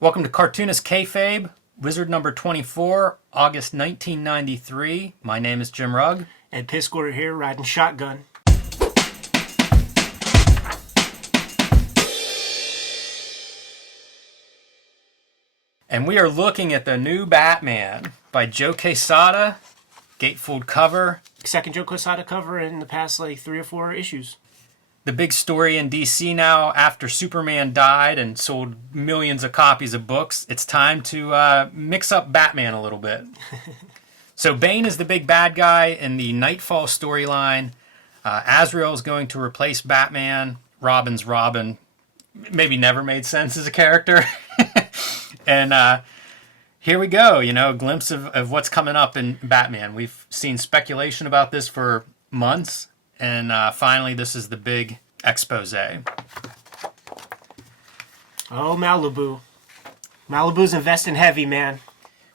Welcome to Cartoonist Kayfabe, Wizard number 24, August 1993. My name is Jim Rugg. Ed Piscor here, riding shotgun. And we are looking at the new Batman by Joe Quesada, gatefold cover. Second Joe Quesada cover in the past 3 or 4 issues. The big story in DC now, after Superman died and sold millions of copies of books, it's time to mix up Batman a little bit. So Bane is the big bad guy in the Knightfall storyline. Azrael is going to replace Batman. Robin's Robin. Maybe never made sense as a character. And here we go, a glimpse of what's coming up in Batman. We've seen speculation about this for months. And finally, this is the big expose. Oh, Malibu. Malibu's investing heavy, man.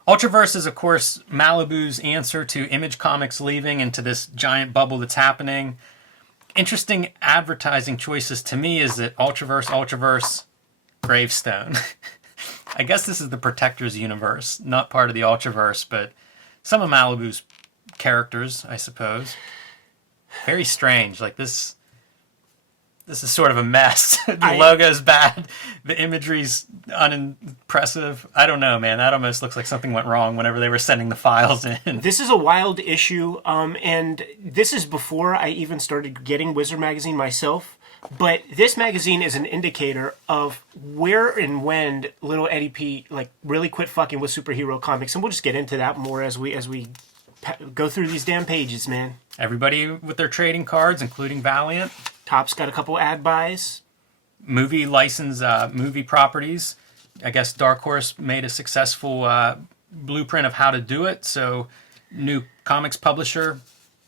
Ultraverse is, of course, Malibu's answer to Image Comics leaving into this giant bubble that's happening. Interesting advertising choices to me is that Ultraverse, Gravestone. I guess this is the Protectors universe, not part of the Ultraverse, but some of Malibu's characters, I suppose. Very strange. This is sort of a mess. The logo's bad. The imagery's unimpressive. I don't know, man. That almost looks like something went wrong whenever they were sending the files in. This is a wild issue, and this is before I even started getting Wizard Magazine myself. But this magazine is an indicator of where and when little Eddie P really quit fucking with superhero comics, and we'll just get into that more as we go through these damn pages, man. Everybody with their trading cards, including Valiant. Top's got a couple ad buys. Movie license, movie properties. I guess Dark Horse made a successful blueprint of how to do it, so new comics publisher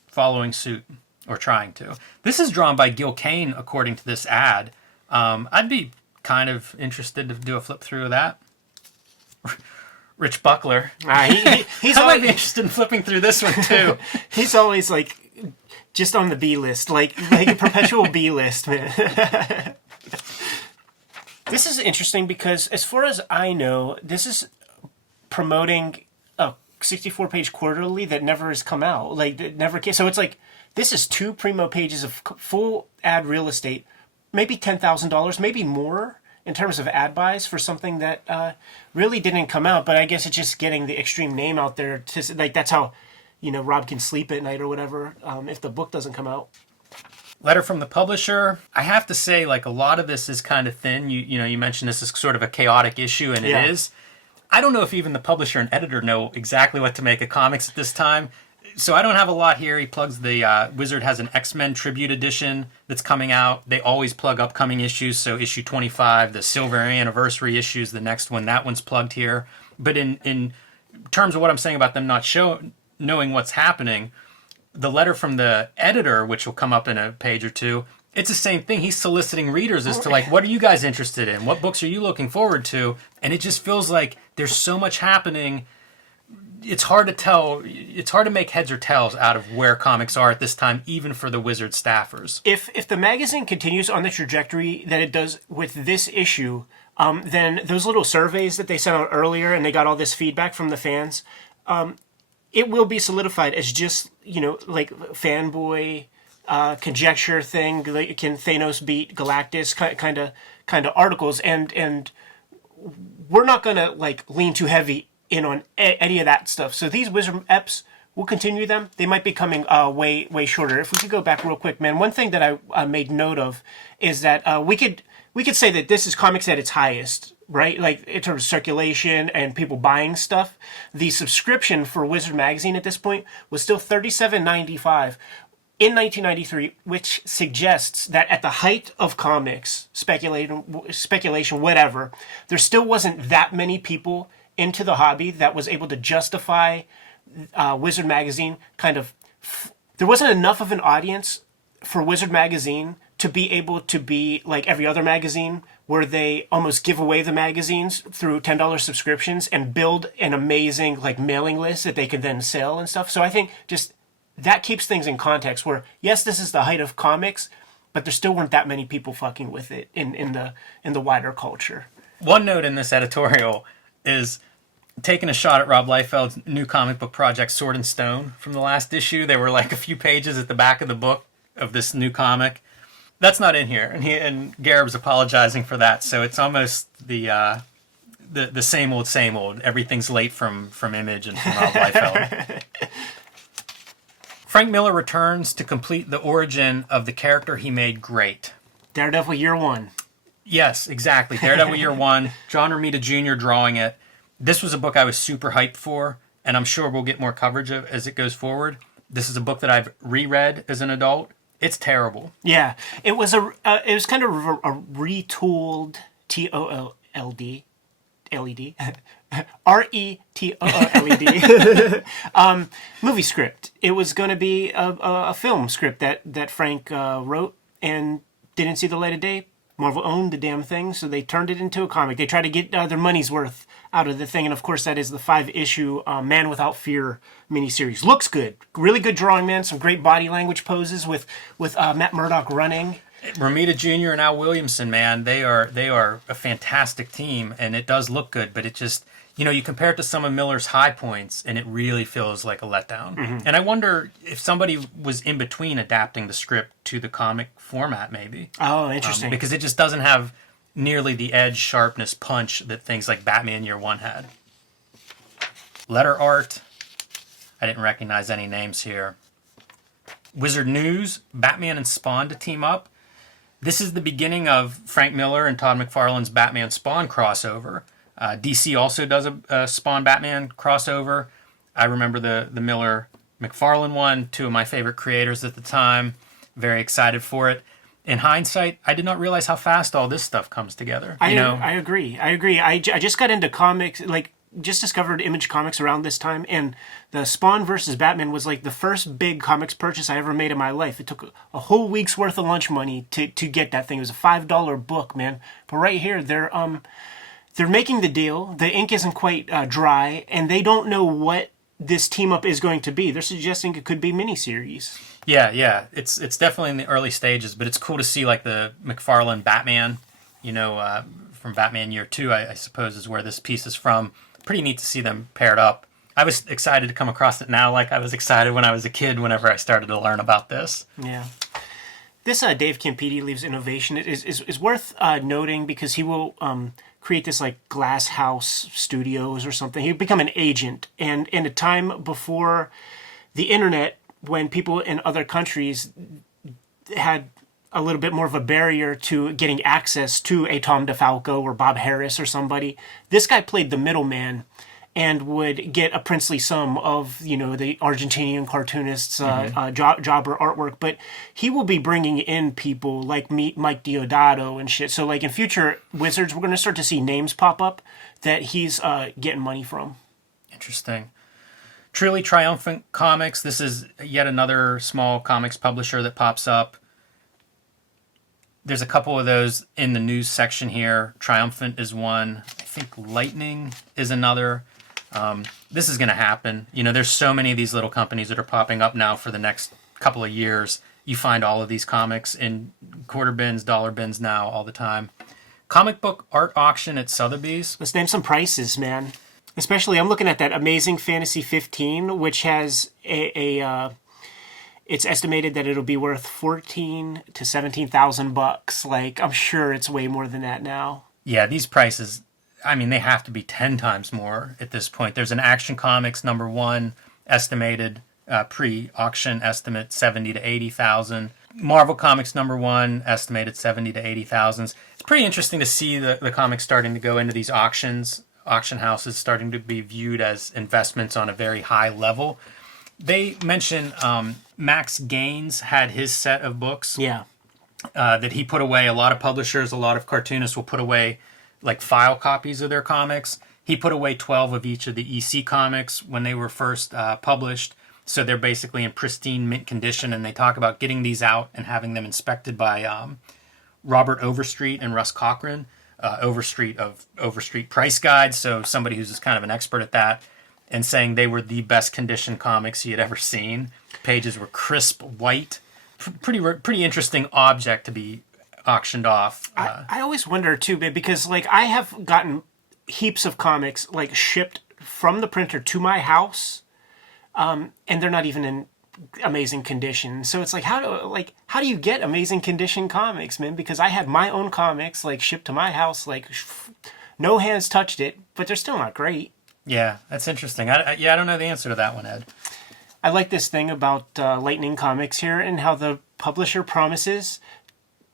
following suit, or trying to. This is drawn by Gil Kane, according to this ad. I'd be kind of interested to do a flip through of that. Rich Buckler. He's I might be interested in flipping through this one too. He's always just on the B list, like a perpetual B list, man. This is interesting because, as far as I know, this is promoting a 64-page quarterly that never has come out. It never came. So it's this is 2 primo pages of full ad real estate, maybe $10,000, maybe more, in terms of ad buys for something that really didn't come out, but I guess it's just getting the extreme name out there. That's how, Rob can sleep at night or whatever if the book doesn't come out. Letter from the publisher. I have to say, a lot of this is kind of thin. You mentioned this is sort of a chaotic issue, and yeah. It is. I don't know if even the publisher and editor know exactly what to make of comics at this time. So I don't have a lot here. He plugs the Wizard has an X-Men tribute edition that's coming out. They always plug upcoming issues. So issue 25, the silver anniversary issue is the next one. That one's plugged here. But in terms of what I'm saying about them not knowing what's happening, the letter from the editor, which will come up in a page or two, it's the same thing. He's soliciting readers as to what are you guys interested in? What books are you looking forward to? And it just feels like there's so much happening. It's hard to tell. It's hard to make heads or tails out of where comics are at this time, even for the Wizard staffers. If the magazine continues on the trajectory that it does with this issue, then those little surveys that they sent out earlier, and they got all this feedback from the fans, it will be solidified as just fanboy conjecture thing. Can Thanos beat Galactus? Kind of articles, and we're not gonna lean too heavy in on any of that stuff. So these Wizard eps, we'll continue them. They might be coming way shorter. If we could go back real quick, man. One thing that I made note of is that we could say that this is comics at its highest, right? In terms of circulation and people buying stuff. The subscription for Wizard Magazine at this point was still $37.95 in 1993, which suggests that at the height of comics, speculation, whatever, there still wasn't that many people into the hobby that was able to justify Wizard Magazine. There wasn't enough of an audience for Wizard Magazine to be able to be like every other magazine where they almost give away the magazines through $10 subscriptions and build an amazing mailing list that they could then sell and stuff. So I think just that keeps things in context where, yes, this is the height of comics, but there still weren't that many people fucking with it in the wider culture. One note in this editorial is taking a shot at Rob Liefeld's new comic book project, Sword and Stone, from the last issue. There were like a few pages at the back of the book of this new comic. That's not in here, and Garib's apologizing for that. So it's almost the same old. Everything's late from Image and from Rob Liefeld. Frank Miller returns to complete the origin of the character he made great. Daredevil Year One. Yes, exactly. Daredevil Year One. John Romita Jr. drawing it. This was a book I was super hyped for, and I'm sure we'll get more coverage of as it goes forward. This is a book that I've reread as an adult. It's terrible. Yeah, it was kind of a retooled TOOLD LED RETOOLED movie script. It was going to be a film script that Frank wrote and didn't see the light of day. Marvel owned the damn thing, so they turned it into a comic. They tried to get their money's worth out of the thing, and of course that is the 5-issue Man Without Fear miniseries. Looks good. Really good drawing, man. Some great body language poses with Matt Murdock running. Romita Jr. and Al Williamson, man, they are a fantastic team, and it does look good, but it just, you compare it to some of Miller's high points, and it really feels like a letdown. Mm-hmm. And I wonder if somebody was in between adapting the script to the comic format, maybe. Oh, interesting. Because it just doesn't have nearly the edge, sharpness, punch that things like Batman Year One had. Letter art. I didn't recognize any names here. Wizard News, Batman and Spawn to team up. This is the beginning of Frank Miller and Todd McFarlane's Batman Spawn crossover. DC also does a Spawn Batman crossover. I remember the Miller McFarlane one, two of my favorite creators at the time. Very excited for it. In hindsight, I did not realize how fast all this stuff comes together. I agree. I just got into comics, just discovered Image Comics around this time, and the Spawn versus Batman was like the first big comics purchase I ever made in my life. It took a whole week's worth of lunch money to get that thing. It was a $5 book, man. But right here, they're making the deal. The ink isn't quite dry, and they don't know what this team up is going to be. They're suggesting it could be miniseries. Yeah. It's definitely in the early stages, but it's cool to see like the McFarlane Batman, from Batman Year 2, I suppose is where this piece is from. Pretty neat to see them paired up. I was excited to come across it now like I was excited when I was a kid whenever I started to learn about this. Yeah. This Dave Campiti leaves innovation is worth noting because he will create this like Glass House Studios or something. He'll become an agent. And in a time before the internet, when people in other countries had a little bit more of a barrier to getting access to a Tom DeFalco or Bob Harris or somebody, this guy played the middleman and would get a princely sum of, the Argentinian cartoonists' job or artwork. But he will be bringing in people like Mike Diodato and shit. So like in future Wizards, we're going to start to see names pop up that he's getting money from. Interesting. Truly Triumphant Comics. This is yet another small comics publisher that pops up. There's a couple of those in the news section here. Triumphant is one. I think Lightning is another. This is going to happen. There's so many of these little companies that are popping up now for the next couple of years. You find all of these comics in quarter bins, dollar bins now all the time. Comic book art auction at Sotheby's. Let's name some prices, man. Especially, I'm looking at that Amazing Fantasy 15, which has it's estimated that it'll be worth $14,000 to $17,000. Like, I'm sure it's way more than that now. Yeah, these prices, they have to be 10 times more at this point. There's an Action Comics #1 estimated pre-auction estimate $70,000 to $80,000. Marvel Comics #1 estimated $70,000 to $80,000. It's pretty interesting to see the comics starting to go into these auctions. Auction houses starting to be viewed as investments on a very high level. They mention Max Gaines had his set of books. Yeah. That he put away. A lot of publishers, a lot of cartoonists will put away like file copies of their comics. He put away 12 of each of the EC comics when they were first published. So they're basically in pristine mint condition, and they talk about getting these out and having them inspected by Robert Overstreet and Russ Cochran. Overstreet of Overstreet Price Guide, so somebody who's just kind of an expert at that, and saying they were the best conditioned comics he had ever seen. Pages were crisp white. Pretty interesting object to be auctioned off. I always wonder too, because like I have gotten heaps of comics like shipped from the printer to my house, and they're not even in amazing condition. So it's like how do you get amazing condition comics, man? Because I had my own comics like shipped to my house, like no hands touched it, but they're still not great. Yeah, that's interesting. I don't know the answer to that one, Ed. I like this thing about Lightning Comics here and how the publisher promises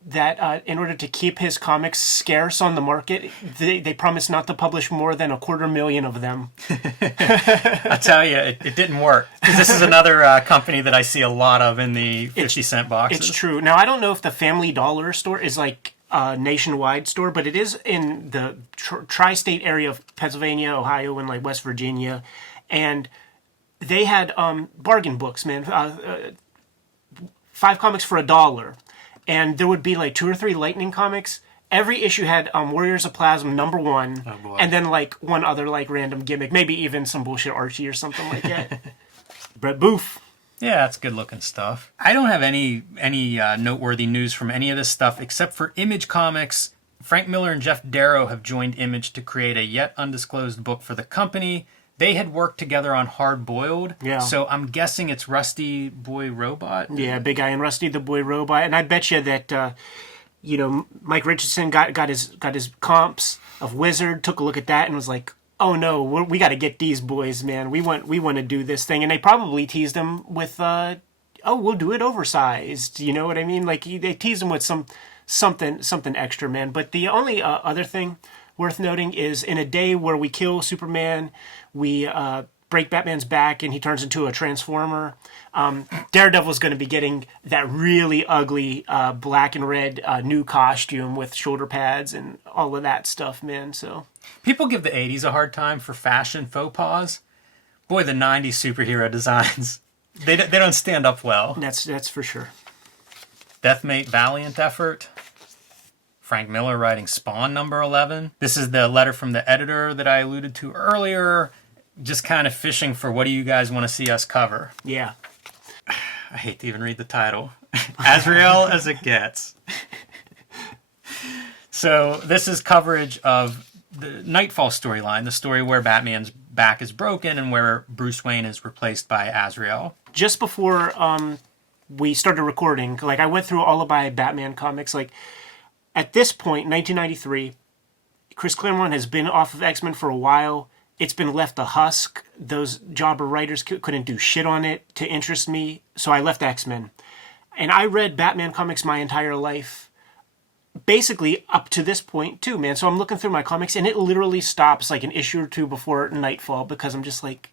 that in order to keep his comics scarce on the market, they promise not to publish more than 250,000 of them. I tell you, it didn't work. Because this is another company that I see a lot of in the 50-cent boxes. It's true. Now, I don't know if the Family Dollar store is like a nationwide store, but it is in the tri-state area of Pennsylvania, Ohio, and like West Virginia. And they had bargain books, man. 5 comics for $1. And there would be like 2 or 3 Lightning comics. Every issue had Warriors of Plasm #1, and then like one other like random gimmick, maybe even some bullshit Archie or something like that. Brett Booth. Yeah, that's good looking stuff. I don't have any noteworthy news from any of this stuff except for Image Comics. Frank Miller and Jeff Darrow have joined Image to create a yet undisclosed book for the company. They had worked together on Hard Boiled, so I'm guessing it's Rusty Boy Robot. Yeah, Big Eye and Rusty the Boy Robot, and I bet you that Mike Richardson got his comps of Wizard, took a look at that, and was like, "Oh no, we got to get these boys, man. We want to do this thing." And they probably teased him with, "Oh, we'll do it oversized." You know what I mean? Like they teased him with something extra, man. But the only other thing worth noting is in a day where we kill Superman, we break Batman's back and he turns into a Transformer, Daredevil's going to be getting that really ugly black and red new costume with shoulder pads and all of that stuff, man. So people give the 80s a hard time for fashion faux pas. Boy, the 90s superhero designs, they don't stand up well. That's for sure. Deathmate Valiant Effort. Frank Miller writing Spawn #11. This is the letter from the editor that I alluded to earlier. Just kind of fishing for what do you guys want to see us cover. Yeah. I hate to even read the title. Azrael as it gets. So this is coverage of the Knightfall storyline, the story where Batman's back is broken and where Bruce Wayne is replaced by Azrael. Just before we started recording, like I went through all of my Batman comics, like at this point, 1993, Chris Claremont has been off of X-Men for a while. It's been left a husk. Those jobber writers couldn't do shit on it to interest me, so I left X-Men. And I read Batman comics my entire life, basically up to this point too, man. So I'm looking through my comics, and it literally stops like an issue or two before Knightfall because I'm just like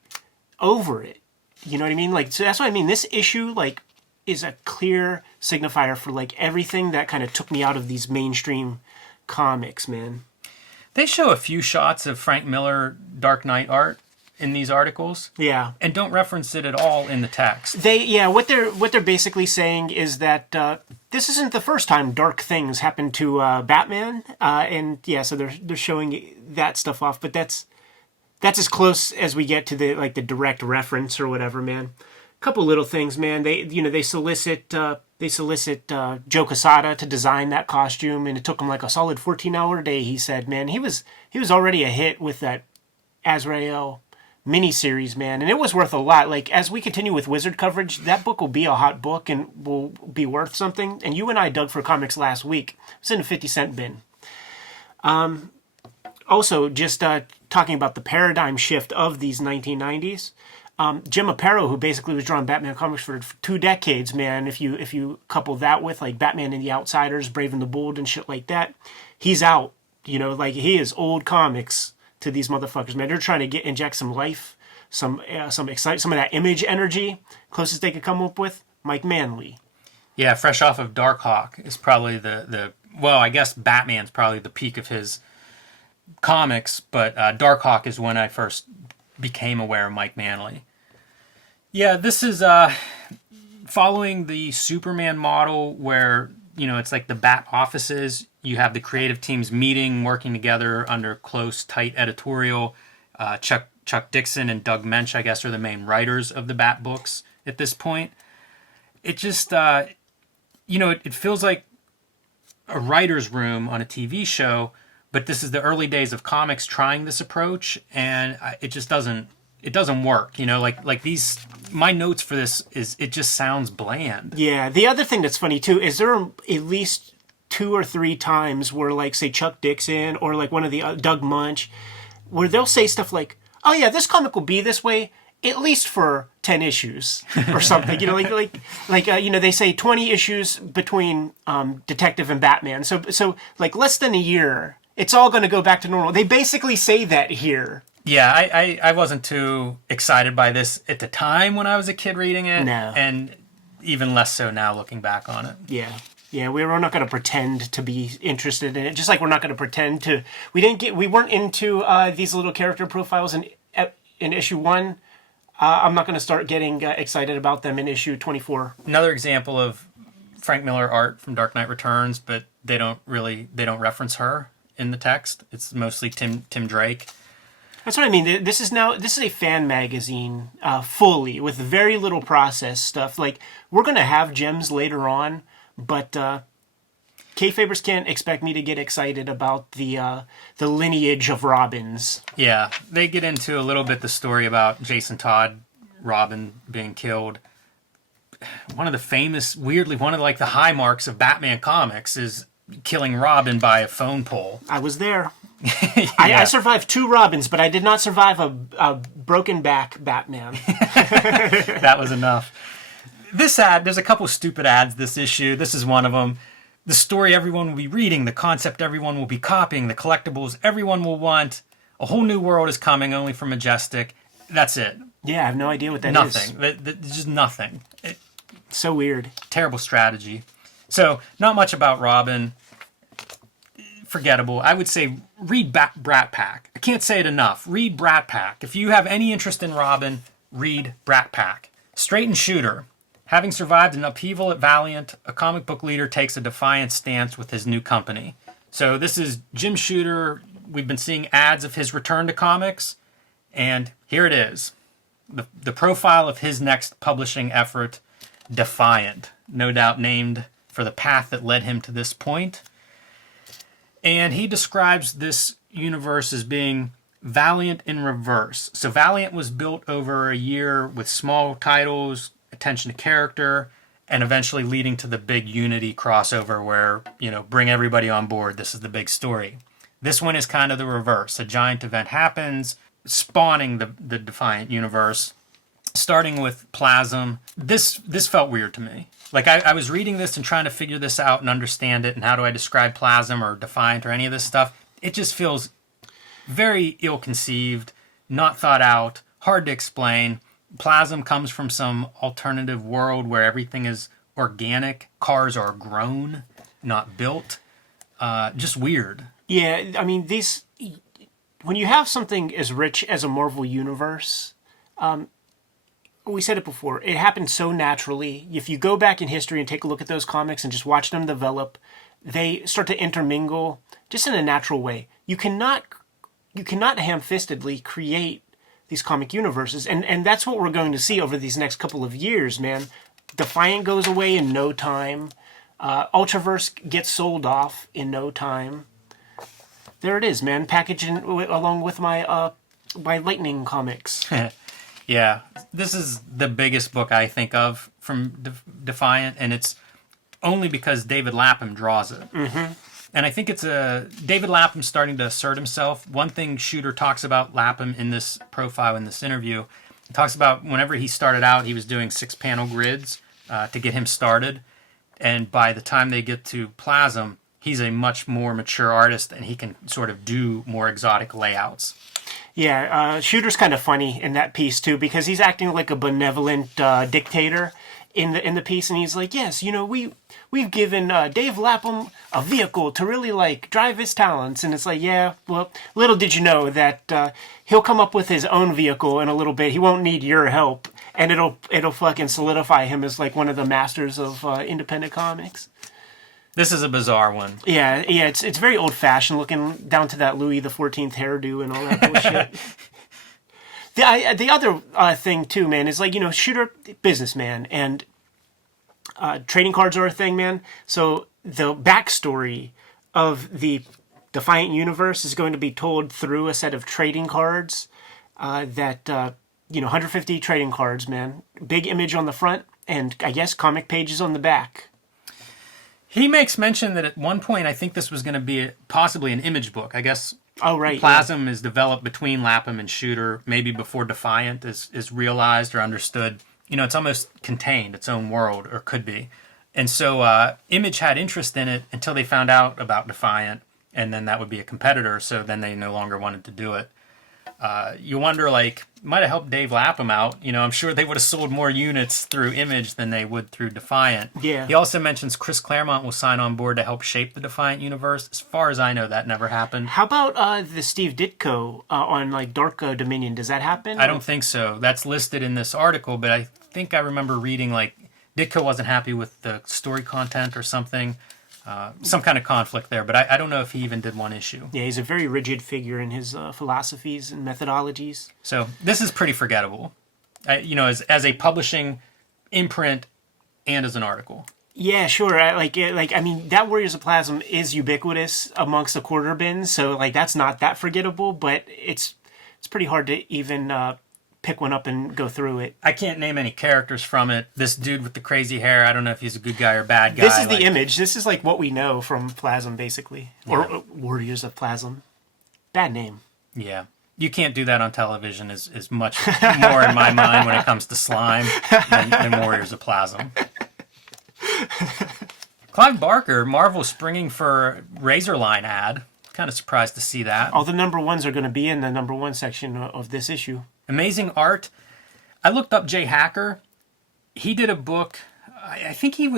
over it. You know what I mean? Like, so that's what I mean. This issue, like, is a clear signifier for like everything that kind of took me out of these mainstream comics, man. They show a few shots of Frank Miller Dark Knight art in these articles. Yeah. And don't reference it at all in the text. What they're basically saying is that this isn't the first time dark things happen to Batman. So they're showing that stuff off, but that's as close as we get to the direct reference or whatever, man. Couple little things, man. They solicit Joe Quesada to design that costume, and it took him like a solid 14-hour day. He said, man, he was already a hit with that Azrael miniseries, man, and it was worth a lot. Like as we continue with Wizard coverage, that book will be a hot book and will be worth something. And you and I dug for comics last week. It was in a 50-cent bin. Also, just talking about the paradigm shift of these 1990s. Jim Aparo, who basically was drawing Batman comics for 2 decades, man, if you couple that with like Batman and the Outsiders, Brave and the Bold and shit like that, he's out. Like he is old comics to these motherfuckers, man. They're trying to inject some life, some excitement, some of that Image energy, closest they could come up with. Mike Manley. Yeah, fresh off of Darkhawk is probably I guess Batman's probably the peak of his comics, but Darkhawk is when I first became aware of Mike Manley. Yeah, this is following the Superman model where, it's like the Bat offices. You have the creative teams meeting, working together under close, tight editorial. Chuck Dixon and Doug Mensch, I guess, are the main writers of the Bat books at this point. It just, it feels like a writer's room on a TV show, but this is the early days of comics trying this approach, and it just doesn't. It doesn't work, you know. Like these, my notes for this is it just sounds bland. Yeah. The other thing that's funny too is there are at least 2 or 3 times where, like, say Chuck Dixon or like one of the Doug Munch, where they'll say stuff like, "Oh yeah, this comic will be this way at least for 10 issues or something." You know, you know, they say 20 issues between Detective and Batman. So like less than a year, it's all going to go back to normal. They basically say that here. Yeah, I wasn't too excited by this at the time when I was a kid reading it. No. And even less so now looking back on it. Yeah. Yeah, we're not going to pretend to be interested in it. Just like we're not going to pretend to. We weren't into these little character profiles in issue 1. I'm not going to start getting excited about them in issue 24. Another example of Frank Miller art from Dark Knight Returns, but they don't reference her in the text. It's mostly Tim Drake. That's what I mean. This is a fan magazine fully with very little process stuff. Like, we're going to have gems later on, but Kayfabers can't expect me to get excited about the lineage of Robins. Yeah, they get into a little bit the story about Jason Todd, Robin being killed. One of the high marks of Batman comics is killing Robin by a phone pole. I was there. Yeah. I survived 2 Robins, but I did not survive a broken back Batman. That was enough. There's a couple stupid ads this issue. This is one of them. The story everyone will be reading, the concept everyone will be copying, the collectibles everyone will want. A whole new world is coming, only from Majestic. That's it. Yeah, I have no idea what that nothing. is. Just nothing. So weird. Terrible strategy. So, not much about Robin. Forgettable. I would say read Brat Pack. I can't say it enough. Read Brat Pack. If you have any interest in Robin, read Brat Pack. Straight and Shooter. Having survived an upheaval at Valiant, a comic book leader takes a defiant stance with his new company. So this is Jim Shooter. We've been seeing ads of his return to comics, and here it is. The profile of his next publishing effort, Defiant. No doubt named for the path that led him to this point. And he describes this universe as being Valiant in reverse. So Valiant was built over a year with small titles, attention to character, and eventually leading to the big Unity crossover where, bring everybody on board. This is the big story. This one is kind of the reverse. A giant event happens, spawning the Defiant universe, starting with Plasm. This felt weird to me. Like, I was reading this and trying to figure this out and understand it, and how do I describe Plasm or Defiant or any of this stuff. It just feels very ill-conceived, not thought out, hard to explain. Plasm comes from some alternative world where everything is organic. Cars are grown, not built. Just weird. Yeah, I mean, when you have something as rich as a Marvel universe, we said it before, it happened so naturally. If you go back in history and take a look at those comics and just watch them develop, they start to intermingle just in a natural way. You cannot ham-fistedly create these comic universes, and that's what we're going to see over these next couple of years, man. Defiant goes away in no time. Ultraverse gets sold off in no time. There it is, man. Packaging along with my Lightning comics. Yeah, this is the biggest book I think of from Defiant, and it's only because David Lapham draws it. Mm-hmm. And I think it's David Lapham starting to assert himself. One thing Shooter talks about Lapham in this profile, in this interview, he talks about whenever he started out, he was doing 6-panel grids to get him started. And by the time they get to Plasm, he's a much more mature artist, and he can sort of do more exotic layouts. Yeah, Shooter's kind of funny in that piece too, because he's acting like a benevolent dictator in the piece, and he's like, yes, we've given Dave Lapham a vehicle to really drive his talents, and it's like, yeah, well, little did you know that he'll come up with his own vehicle in a little bit. He won't need your help, and it'll fucking solidify him as one of the masters of independent comics. This is a bizarre one. Yeah, it's very old-fashioned looking, down to that Louis XIV hairdo and all that bullshit. The other thing, too, man, is Shooter, businessman, and trading cards are a thing, man. So the backstory of the Defiant universe is going to be told through a set of trading cards that 150 trading cards, man. Big image on the front, and I guess comic pages on the back. He makes mention that at one point, I think this was going to be possibly an image book. I guess Plasm is developed between Lapham and Shooter, maybe before Defiant is realized or understood. It's almost contained, its own world, or could be. And so Image had interest in it until they found out about Defiant, and then that would be a competitor, so then they no longer wanted to do it. You wonder, might have helped Dave Lapham out. I'm sure they would have sold more units through Image than they would through Defiant. Yeah. He also mentions Chris Claremont will sign on board to help shape the Defiant universe. As far as I know, that never happened. How about the Steve Ditko on Dark Dominion? Does that happen? I don't think so. That's listed in this article, but I think I remember reading Ditko wasn't happy with the story content or something. Some kind of conflict there, but I don't know if he even did one issue. Yeah, he's a very rigid figure in his philosophies and methodologies. So this is pretty forgettable, as a publishing imprint and as an article. Yeah, sure. That Warriors of Plasm is ubiquitous amongst the quarter bins, so that's not that forgettable, but it's pretty hard to even pick one up and go through it. I can't name any characters from it. This dude with the crazy hair, I don't know if he's a good guy or bad guy. This is the Image. This is what we know from Plasm, basically. Yeah. Or Warriors of Plasm. Bad name. Yeah. You can't do that on television is much more in my mind when it comes to slime than Warriors of Plasm. Clive Barker, Marvel springing for Razorline ad. Kind of surprised to see that. All the number ones are going to be in the number one section of this issue. Amazing art. I looked up Jay Hacker. He did a book. I think he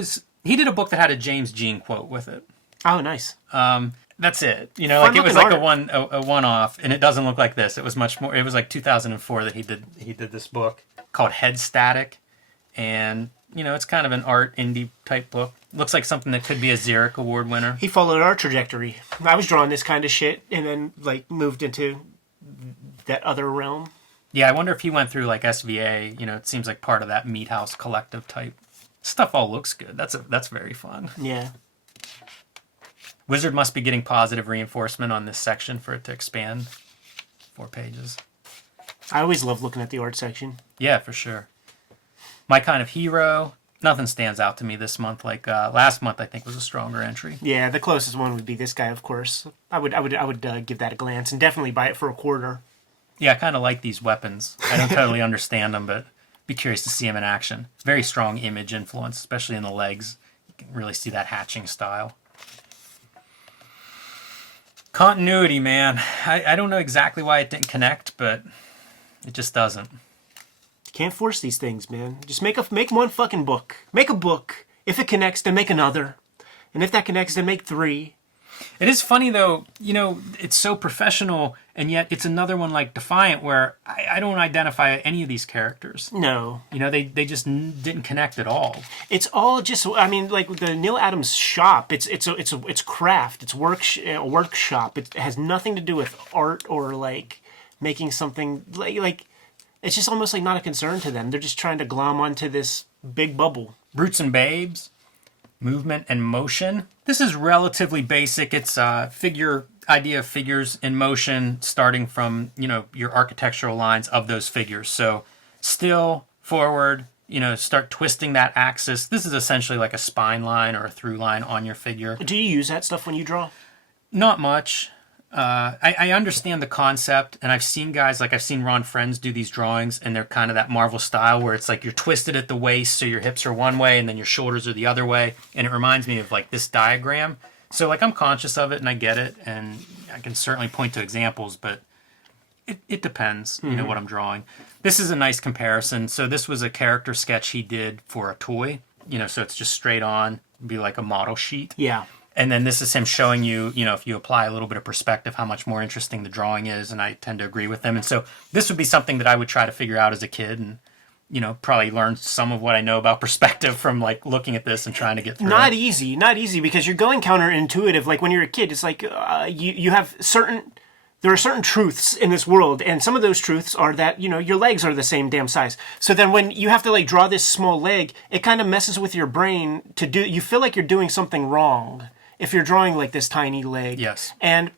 did a book that had a James Jean quote with it. Oh, nice. That's it. It was a one-off, and it doesn't look like this. It was much more. It was 2004 that he did this book called Head Static, and it's kind of an art indie type book. Looks like something that could be a Xeric Award winner. He followed our trajectory. I was drawing this kind of shit, and then moved into that other realm. Yeah, I wonder if he went through SVA. It seems like part of that Meat House collective type stuff. All looks good. That's very fun. Yeah. Wizard must be getting positive reinforcement on this section for it to expand. 4 pages. I always love looking at the art section. Yeah, for sure. My Kind of Hero. Nothing stands out to me this month. Last month, I think was a stronger entry. Yeah, the closest one would be this guy, of course. I would give that a glance and definitely buy it for a quarter. Yeah, I kind of like these weapons. I don't totally understand them, but be curious to see them in action. Very strong Image influence, especially in the legs. You can really see that hatching style. Continuity, man. I don't know exactly why it didn't connect, but it just doesn't. You can't force these things, man. Just make one fucking book. Make a book. If it connects, then make another. And if that connects, then make 3. It is funny, though, it's so professional, and yet it's another one like Defiant where I don't identify any of these characters. No. They just didn't connect at all. It's all just, the Neil Adams shop, it's craft, it's a workshop. It has nothing to do with art or, making something, it's just almost not a concern to them. They're just trying to glom onto this big bubble. Brutes and Babes. Movement and motion. This is relatively basic. It's idea of figures in motion starting from, your architectural lines of those figures. So still, forward, start twisting that axis. This is essentially like a spine line or a through line on your figure. Do you use that stuff when you draw? Not much. I understand the concept, and I've seen guys, I've seen Ron Friends do these drawings, and they're kind of that Marvel style where it's you're twisted at the waist, so your hips are one way, and then your shoulders are the other way, and it reminds me of this diagram. So I'm conscious of it, and I get it, and I can certainly point to examples, but it depends, what I'm drawing. This is a nice comparison. So this was a character sketch he did for a toy, so it's just straight on, be like a model sheet. Yeah. And then this is him showing you, if you apply a little bit of perspective, how much more interesting the drawing is, and I tend to agree with him. And so this would be something that I would try to figure out as a kid and, probably learn some of what I know about perspective from, looking at this and trying to get through Not it. easy, because you're going counterintuitive. When you're a kid, it's you have there are certain truths in this world, and some of those truths are that, your legs are the same damn size. So then when you have to like draw this small leg, it kind of messes with your brain you feel like you're doing something wrong if you're drawing like this tiny leg. Yes. And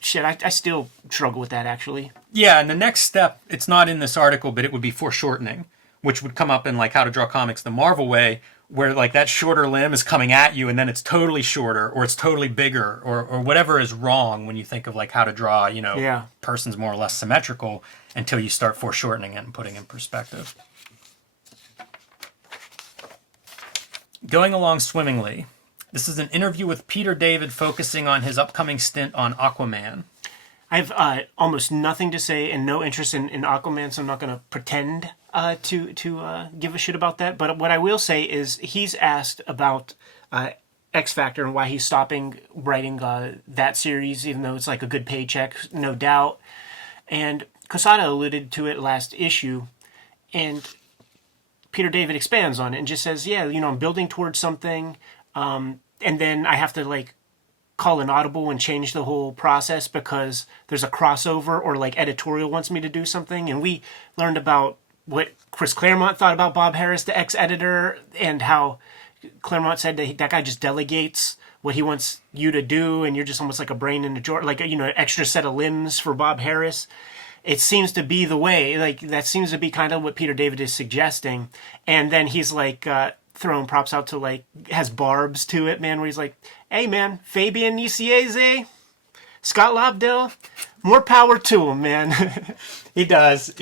shit, I still struggle with that actually. Yeah, and the next step, it's not in this article, but it would be foreshortening, which would come up in like How to Draw Comics the Marvel way, where like that shorter limb is coming at you and then it's totally shorter or it's totally bigger or whatever is wrong when you think of like how to draw, persons more or less symmetrical until you start foreshortening it and putting it in perspective. Going along swimmingly. This is an interview with Peter David focusing on his upcoming stint on Aquaman. I have almost nothing to say and no interest in Aquaman, so I'm not going to pretend to give a shit about that. But what I will say is he's asked about X Factor and why he's stopping writing that series, even though it's like a good paycheck, no doubt. And Quesada alluded to it last issue, and Peter David expands on it and just says, yeah, I'm building towards something, and then I have to like call an audible and change the whole process because there's a crossover or like Editorial wants me to do something. And we learned about what Chris Claremont thought about Bob Harris, the ex-editor, and how Claremont said that guy just delegates what he wants you to do, and you're just almost like a brain in a jar, like an extra set of limbs for Bob Harris. It seems to be the way, like that seems to be kind of what Peter David is suggesting. And then he's like throwing props out to like, has barbs to it, man, where he's like, hey man, Fabian Nicieze, Scott Lobdell, more power to him, man. He does.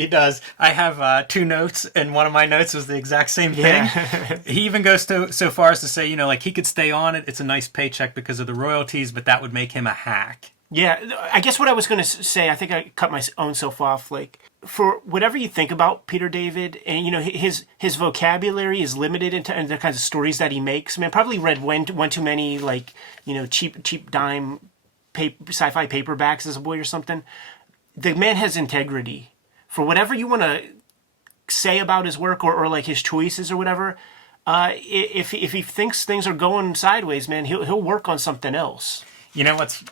I have 2 notes, and one of my notes was the exact same thing. Yeah. He even goes so far as to say, like he could stay on it. It's a nice paycheck because of the royalties, but that would make him a hack. Yeah, I guess what I was going to say, I think I cut my own self off, like, for whatever you think about Peter David, and, his vocabulary is limited into the kinds of stories that he makes. Man, probably read one too many, like, cheap dime sci-fi paperbacks as a boy or something. The man has integrity. For whatever you want to say about his work or like his choices or whatever, if he thinks things are going sideways, man, he'll work on something else. You know what's...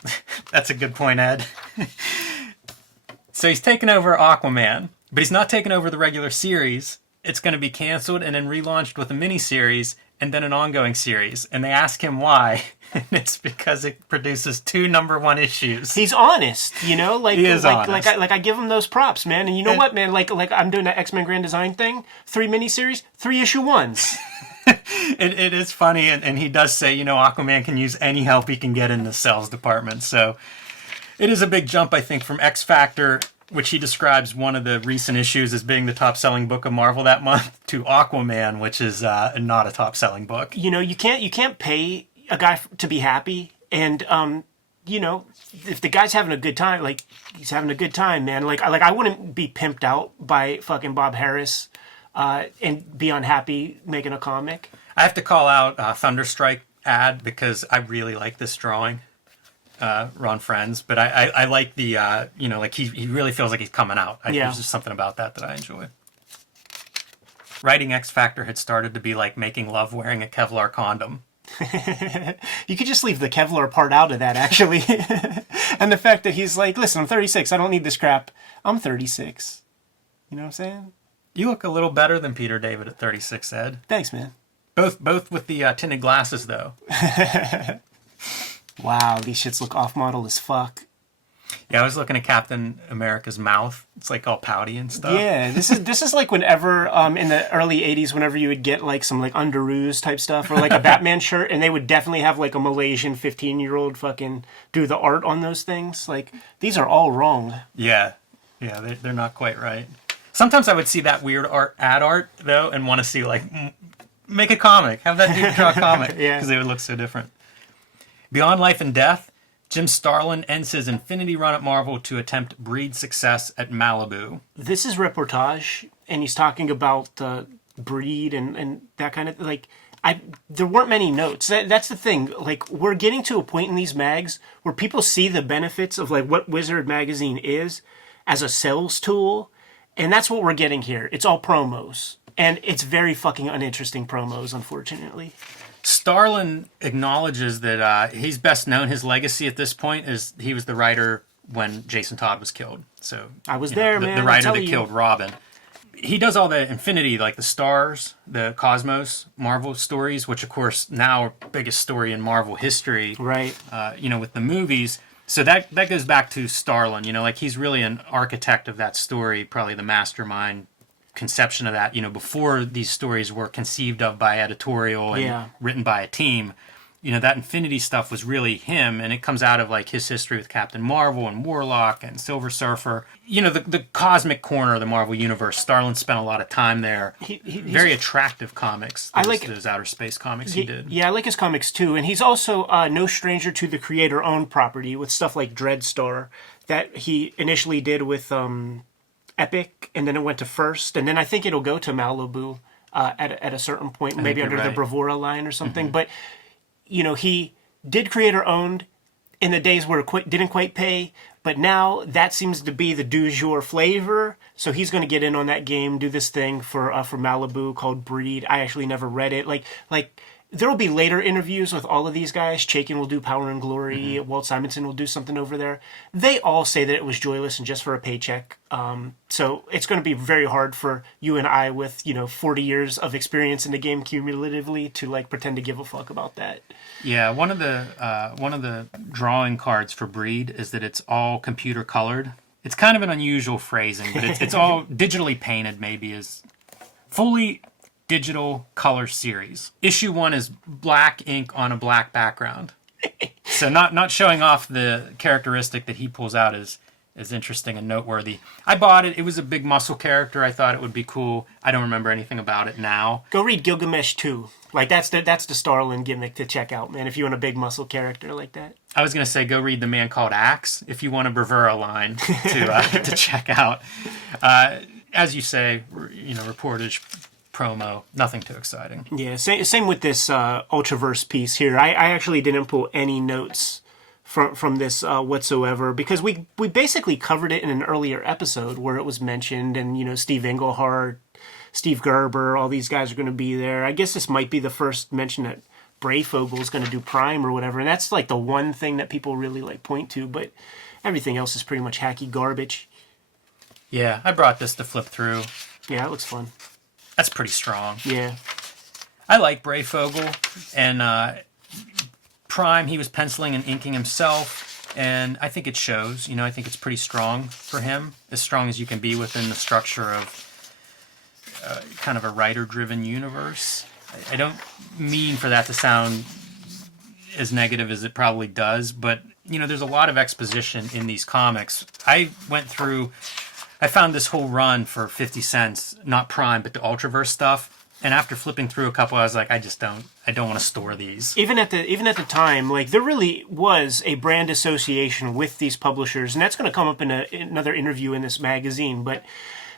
That's a good point, Ed. So he's taken over Aquaman, but he's not taken over the regular series. It's going to be canceled and then relaunched with a mini-series and then an ongoing series. And they ask him why. And it's because it produces 2 #1 issues. He's honest, like he is honest. Like I give him those props, man. And you know what, man? Like I'm doing that X-Men Grand Design thing. 3 miniseries, 3 issue ones. It is funny, and he does say, Aquaman can use any help he can get in the sales department. So it is a big jump, I think, from X Factor, which he describes one of the recent issues as being the top-selling book of Marvel that month, to Aquaman, which is not a top-selling book. You can't pay a guy to be happy, and if the guy's having a good time, like he's having a good time, man. Like I wouldn't be pimped out by fucking Bob Harris. And be unhappy making a comic. I have to call out Thunderstrike ad because I really like this drawing, Ron Friends. But I like the, like he really feels like he's coming out. There's just something about that I enjoy. Writing X Factor had started to be like making love wearing a Kevlar condom. You could just leave the Kevlar part out of that, actually. And the fact that he's like, listen, I'm 36. I don't need this crap. I'm 36. You know what I'm saying? You look a little better than Peter David at 36, Ed. Thanks, man. Both with the tinted glasses, though. Wow, these shits look off-model as fuck. Yeah, I was looking at Captain America's mouth. It's like all pouty and stuff. Yeah, this is like whenever in the early 80s, whenever you would get like some like underoos type stuff or like a Batman shirt, and they would definitely have like a Malaysian 15-year-old fucking do the art on those things. Like, these are all wrong. Yeah, they're not quite right. Sometimes I would see that weird ad art, though, and want to see, like, make a comic. Have that dude draw a comic. Yeah. Because they would look so different. Beyond Life and Death, Jim Starlin ends his Infinity run at Marvel to attempt Breed success at Malibu. This is reportage, and he's talking about Breed and that kind of, like, there weren't many notes. That's the thing. Like, we're getting to a point in these mags where people see the benefits of, like, what Wizard Magazine is as a sales tool. And that's what we're getting here. It's all promos. And it's very fucking uninteresting promos, unfortunately. Starlin acknowledges that he's best known, his legacy at this point is he was the writer when Jason Todd was killed. So I was there, man. The I'm writer telling that you. killed Robin. He does all the Infinity, like the stars, the cosmos, Marvel stories, which of course now are biggest story in Marvel history. Right. With the movies. So that goes back to Starlin. Like he's really an architect of that story, probably the mastermind conception of that. Before these stories were conceived of by Editorial and written by a team. That Infinity stuff was really him, and it comes out of like his history with Captain Marvel and Warlock and Silver Surfer. The cosmic corner of the Marvel universe. Starlin spent a lot of time there. Very attractive comics. Those outer space comics he did. Yeah, I like his comics too, and he's also no stranger to the creator-owned property with stuff like Dreadstar that he initially did with Epic, and then it went to First, and then I think it'll go to Malibu at a certain point, maybe under the Bravura line or something, but. He did creator-owned in the days where it didn't quite pay, but now that seems to be the du jour flavor. So he's going to get in on that game, do this thing for Malibu called Breed. I actually never read it. Like there will be later interviews with all of these guys. Chaykin will do Power and Glory. Walt Simonson will do something over there. They all say that it was joyless and just for a paycheck. So it's going to be very hard for you and I with 40 years of experience in the game cumulatively to like pretend to give a fuck about that. Yeah, one of the drawing cards for Breed is that it's all computer colored. It's kind of an unusual phrasing, but it's all digitally painted. Maybe is fully digital color series. Issue 1 is black ink on a black background. So not showing off the characteristic that he pulls out is interesting and noteworthy. I bought it. It was a big muscle character. I thought it would be cool. I don't remember anything about it now. Go read Gilgamesh 2. Like that's the Starlin gimmick to check out, man, if you want a big muscle character like that. I was going to say go read The Man Called Axe if you want a Bravura line to check out. As you say, reportage, promo, nothing too exciting. Yeah, same with this Ultraverse piece here. I actually didn't pull any notes from this whatsoever because we basically covered it in an earlier episode where it was mentioned, and Steve Englehart, Steve Gerber, all these guys are going to be there. I guess this might be the first mention that Brayfogle is going to do Prime or whatever, and that's like the one thing that people really like point to, but everything else is pretty much hacky garbage. Yeah, I brought this to flip through. Yeah, it looks fun. That's pretty strong. Yeah. I like Brayfogle, and Prime, he was penciling and inking himself, and I think it shows. I think it's pretty strong for him, as strong as you can be within the structure of kind of a writer-driven universe. I don't mean for that to sound as negative as it probably does, but, there's a lot of exposition in these comics. I found this whole run for 50 cents, not Prime, but the Ultraverse stuff. And after flipping through a couple, I was like, I don't want to store these. Even at the time, like there really was a brand association with these publishers, and that's going to come up in another interview in this magazine. But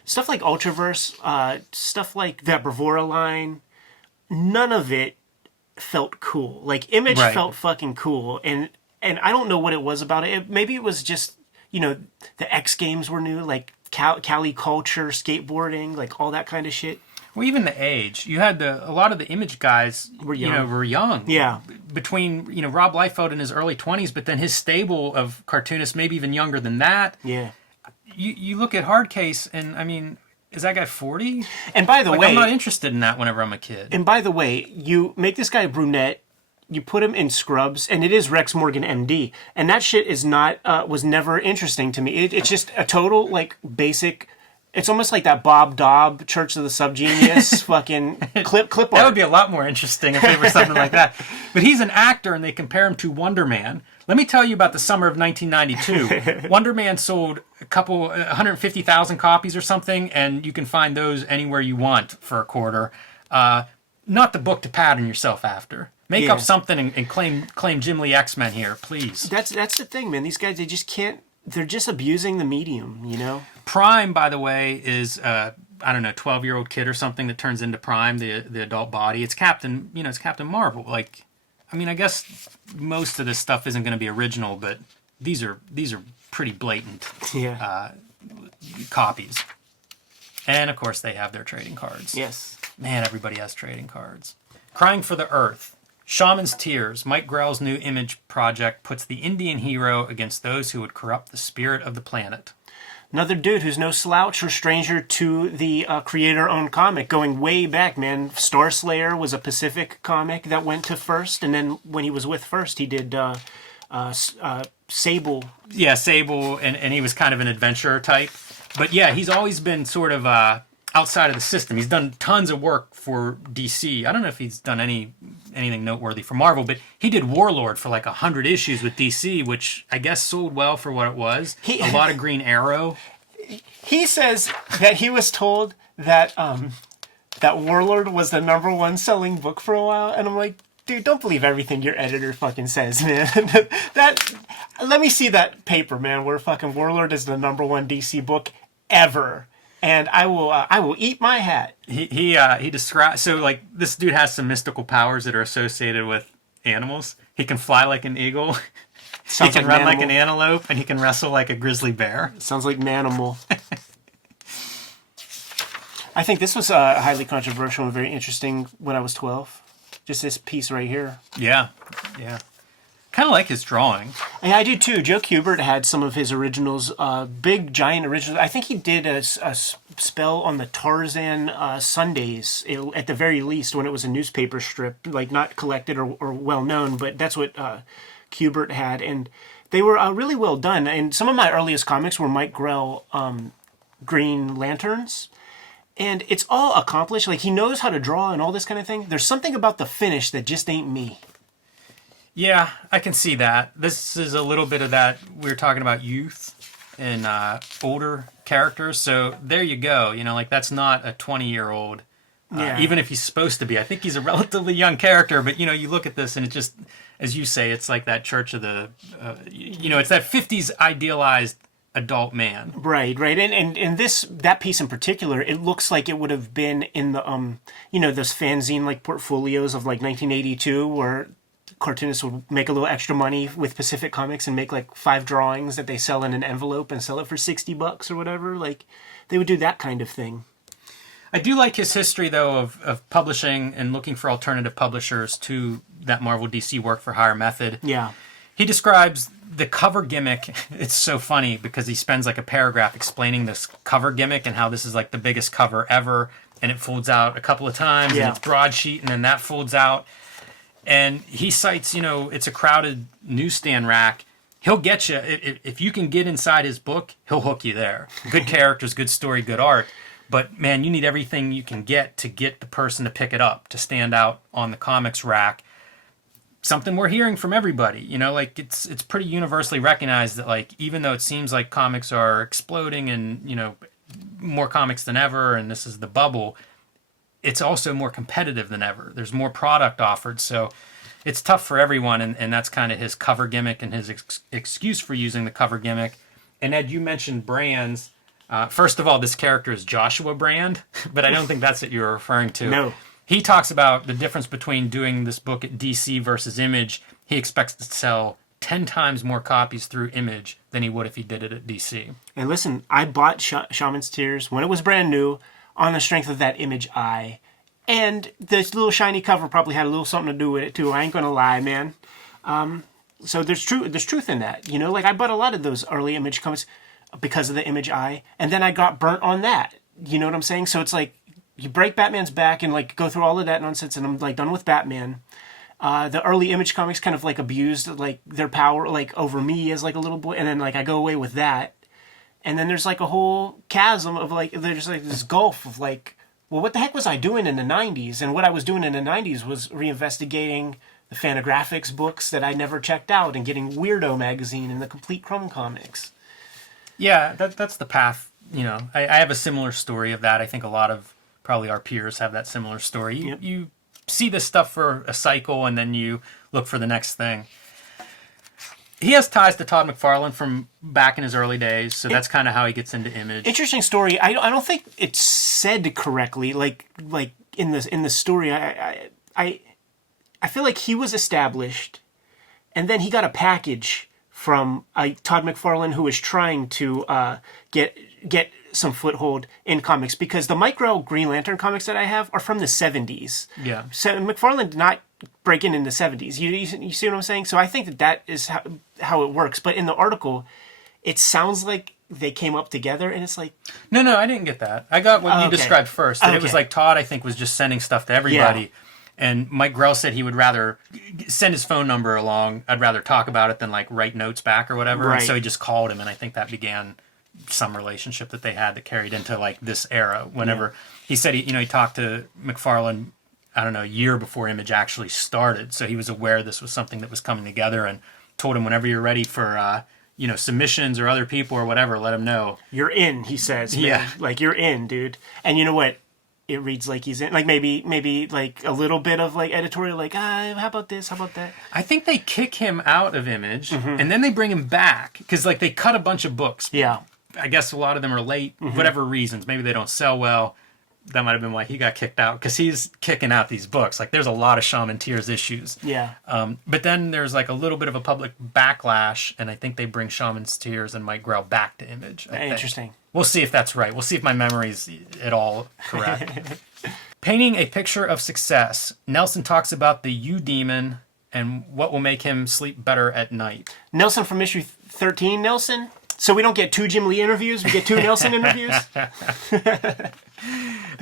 stuff like Ultraverse, stuff like that Bravura line, none of it felt cool. Like Image felt fucking cool, and I don't know what it was about it. Maybe it was just the X Games were new, like Cali culture, skateboarding, like all that kind of shit. Well, even the age. You had a lot of the Image guys were young. Yeah. Between, Rob Liefeld in his early 20s, but then his stable of cartoonists maybe even younger than that. Yeah. You look at Hardcase, and I mean, is that guy 40? And by the way, I'm not interested in that whenever I'm a kid. And by the way, you make this guy brunette, you put him in scrubs, and it is Rex Morgan MD, and that shit is not was never interesting to me. It's just a total like basic. It's almost like that Bob Dobb Church of the Subgenius fucking clip art. That would be a lot more interesting if it were something like that. But he's an actor, and they compare him to Wonder Man. Let me tell you about the summer of 1992. Wonder Man sold 150,000 copies or something, and you can find those anywhere you want for a quarter. Not the book to pattern yourself after. Make up something and claim Jim Lee X-Men here, please. That's the thing, man. These guys, they just can't. They're just abusing the medium, Prime, by the way, is 12-year-old kid or something that turns into Prime, the adult body. It's Captain Marvel. Like, I mean, I guess most of this stuff isn't going to be original, but these are pretty blatant copies. And of course, they have their trading cards. Yes. Man, everybody has trading cards. Crying for the Earth. Shaman's Tears, Mike Grell's new Image project, puts the Indian hero against those who would corrupt the spirit of the planet. Another dude who's no slouch or stranger to the creator-owned comic, going way back, man. Star Slayer was a Pacific comic that went to First, and then when he was with First, he did Sable. Yeah, Sable, and he was kind of an adventurer type. But yeah, he's always been sort of outside of the system. He's done tons of work for DC. I don't know if he's done anything noteworthy for Marvel, but he did Warlord for like 100 issues with DC, which I guess sold well for what it was. A lot of Green Arrow. He says that he was told that that Warlord was the #1 selling book for a while, and I'm like, dude, don't believe everything your editor fucking says, man. Let me see that paper, man, where fucking Warlord is the #1 DC book ever. And I will eat my hat. He describes, so like this dude has some mystical powers that are associated with animals. He can fly like an eagle. He can run like an antelope, and he can wrestle like a grizzly bear. Sounds like Manimal. I think this was highly controversial and very interesting when I was 12. Just this piece right here. Yeah. Kind of like his drawing. Yeah, I do too. Joe Kubert had some of his originals, big, giant originals. I think he did a spell on the Tarzan Sundays, at the very least, when it was a newspaper strip, like not collected or well known, but that's what Kubert had. And they were really well done. And some of my earliest comics were Mike Grell Green Lanterns. And it's all accomplished. Like, he knows how to draw and all this kind of thing. There's something about the finish that just ain't me. Yeah, I can see that. This is a little bit of that. We were talking about youth and older characters. So there you go. You know, like that's not a 20-year-old, even if he's supposed to be. I think he's a relatively young character. But, you know, you look at this and it just, as you say, it's like that Church of the, it's that 50s idealized adult man. Right. And that piece in particular, it looks like it would have been in the, those fanzine-like portfolios of like 1982 where cartoonists would make a little extra money with Pacific Comics and make like 5 drawings that they sell in an envelope and sell it for $60 or whatever. Like, they would do that kind of thing. I do like his history, though, of publishing and looking for alternative publishers to that Marvel DC work for hire method. Yeah. He describes the cover gimmick. It's so funny because he spends like a paragraph explaining this cover gimmick and how this is like the biggest cover ever, and it folds out a couple of times, and it's broadsheet, and then that folds out. And he cites, it's a crowded newsstand rack. He'll get you. If you can get inside his book, he'll hook you there. Good characters, good story, good art. But, man, you need everything you can get to get the person to pick it up, to stand out on the comics rack. Something we're hearing from everybody. Like it's pretty universally recognized that, like, even though it seems like comics are exploding and, more comics than ever, and this is the bubble, it's also more competitive than ever. There's more product offered, so it's tough for everyone, and that's kind of his cover gimmick and his excuse for using the cover gimmick. And Ed, you mentioned brands. First of all, this character is Joshua Brand, but I don't think that's what you're referring to. No. He talks about the difference between doing this book at DC versus Image. He expects to sell 10 times more copies through Image than he would if he did it at DC. And listen, I bought Shaman's Tears when it was brand new, on the strength of that Image eye. And this little shiny cover probably had a little something to do with it, too. I ain't gonna lie, man. So there's truth in that. Like, I bought a lot of those early Image comics because of the Image eye, and then I got burnt on that. You know what I'm saying? So it's like, you break Batman's back and, like, go through all of that nonsense, and I'm, like, done with Batman. The early Image comics kind of, like, abused, like, their power, like, over me as, like, a little boy, and then, like, I go away with that. And then there's, like, a whole chasm of, like, there's, like, this gulf of, like, well, what the heck was I doing in the 90s? And what I was doing in the 90s was reinvestigating the Fantagraphics books that I never checked out and getting Weirdo magazine and the Complete Crumb comics. Yeah, that's the path. I have a similar story of that. I think a lot of probably our peers have that similar story. You see this stuff for a cycle, and then you look for the next thing. He has ties to Todd McFarlane from back in his early days, so that's kind of how he gets into Image. Interesting story. I don't think it's said correctly. Like in the story, I feel like he was established, and then he got a package from Todd McFarlane, who was trying to get some foothold in comics, because the Mike Grell Green Lantern comics that I have are from the 70s. Yeah. So McFarlane did not breaking in the 70s. You see what I'm saying? So I think that is how it works. But in the article, it sounds like they came up together, and it's like... No, I didn't get that. I got what you described first. That It was like Todd, I think, was just sending stuff to everybody. Yeah. And Mike Grell said he would rather send his phone number along. I'd rather talk about it than like write notes back or whatever. Right. And so he just called him, and I think that began some relationship that they had that carried into like this era. Whenever he said he talked to McFarlane, I don't know, a year before Image actually started, so he was aware this was something that was coming together, and told him whenever you're ready for submissions or other people or whatever, let him know. You're in, he says. Man. Yeah, like you're in, dude. And you know what? It reads like he's in. Like maybe like a little bit of like editorial, like how about this, how about that. I think they kick him out of Image, and then they bring him back because like they cut a bunch of books. Yeah. I guess a lot of them are late, whatever reasons. Maybe they don't sell well. That might have been why he got kicked out, because he's kicking out these books. Like, there's a lot of Shaman Tears issues. Yeah. But then there's like a little bit of a public backlash, and I think they bring Shaman's Tears and Mike Grell back to Image. Interesting. We'll see if that's right. We'll see if my memory's at all correct. Painting a picture of success. Nelson talks about the U-Demon and what will make him sleep better at night. Nelson from issue 13, Nelson? So we don't get 2 Jim Lee interviews, we get 2 Nelson interviews?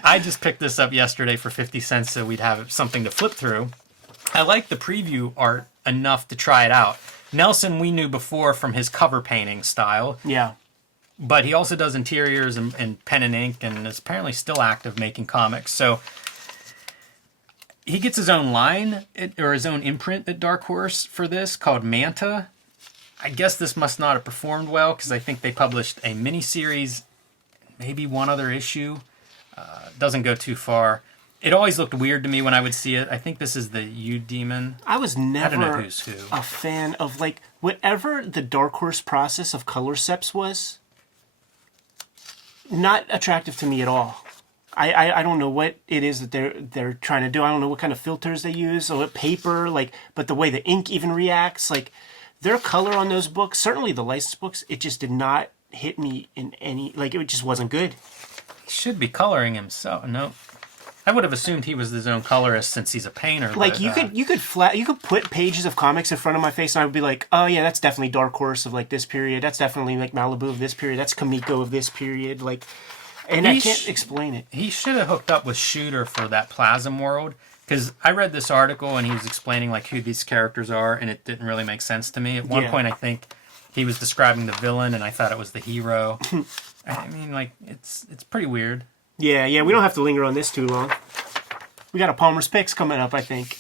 I just picked this up yesterday for 50 cents so we'd have something to flip through. I like the preview art enough to try it out. Nelson we knew before from his cover painting style. Yeah. But he also does interiors and pen and ink, and is apparently still active making comics. So he gets his own line, or his own imprint at Dark Horse for this, called Manta. I guess this must not have performed well, because I think they published a miniseries, maybe one other issue. Doesn't go too far. It always looked weird to me when I would see it. I think this is the U-Demon. I was never I don't know who's who. A fan of, like, whatever the Dark Horse process of color seps was, not attractive to me at all. I don't know what it is that they're trying to do. I don't know what kind of filters they use, or what paper, like, but the way the ink even reacts, like, their color on those books, certainly the licensed books, it just did not hit me in any, like, it just wasn't good. He should be coloring himself. No, I would have assumed he was his own colorist since he's a painter. Like, but, you could put pages of comics in front of my face, and I would be like, oh yeah, that's definitely Dark Horse of like this period. That's definitely like Malibu of this period. That's Kamiko of this period. Like, and I can't explain it. He should have hooked up with Shooter for that Plasm world, because I read this article and he was explaining like who these characters are, and it didn't really make sense to me. At one point, I think he was describing the villain, and I thought it was the hero. I mean, like, it's pretty weird. Yeah, we don't have to linger on this too long. We got a Palmer's Picks coming up, I think.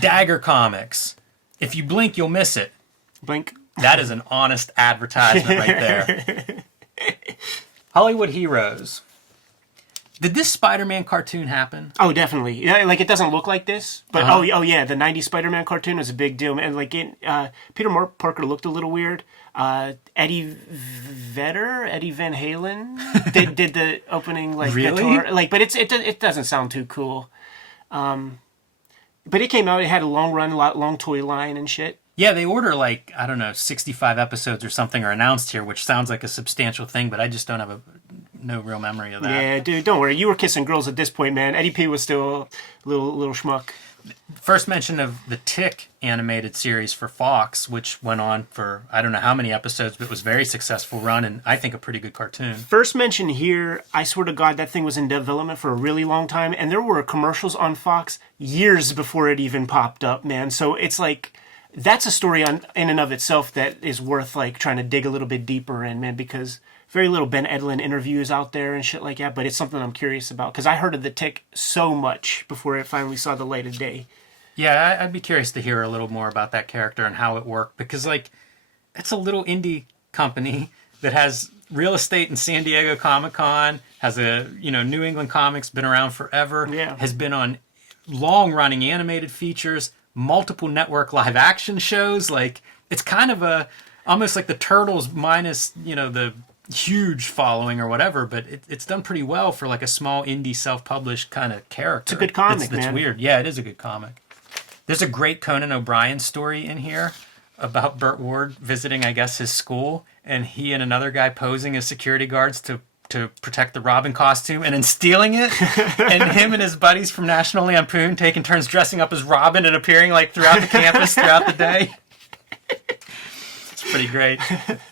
Dagger Comics. If you blink, you'll miss it. Blink. That is an honest advertisement right there. Hollywood Heroes. Did this Spider-Man cartoon happen? Oh, definitely. Yeah, like, it doesn't look like this, but oh yeah, the 90s Spider-Man cartoon was a big deal. And like, Peter Parker looked a little weird. Eddie Van Halen did the opening, like, really? guitar, like, but it doesn't sound too cool. But it came out. It had a long toy line and shit. Yeah, they order like, I don't know, 65 episodes or something are announced here, which sounds like a substantial thing, but I just don't have no real memory of that. Yeah, dude, don't worry. You were kissing girls at this point, man. Eddie P was still a little schmuck. First mention of the Tick animated series for Fox, which went on for I don't know how many episodes, but was a very successful run, and I think a pretty good cartoon. First mention here, I swear to God, that thing was in development for a really long time, and there were commercials on Fox years before it even popped up, man. So it's like, that's a story in and of itself that is worth like trying to dig a little bit deeper in, man, because very little Ben Edlund interviews out there and shit like that, but it's something I'm curious about, because I heard of the Tick so much before it finally saw the light of day. Yeah, I'd be curious to hear a little more about that character and how it worked, because like, it's a little indie company that has real estate in San Diego Comic-Con, has a, New England Comics, been around forever, has been on long-running animated features, multiple network live action shows. Like, it's kind of almost like the Turtles minus, the huge following or whatever, but it's done pretty well for like a small indie self-published kind of character. It's a good comic, man. It's weird. Yeah, it is a good comic. There's a great Conan O'Brien story in here about Burt Ward visiting, I guess, his school, and he and another guy posing as security guards to to protect the Robin costume and then stealing it, and him and his buddies from National Lampoon taking turns dressing up as Robin and appearing like throughout the campus throughout the day. It's pretty great.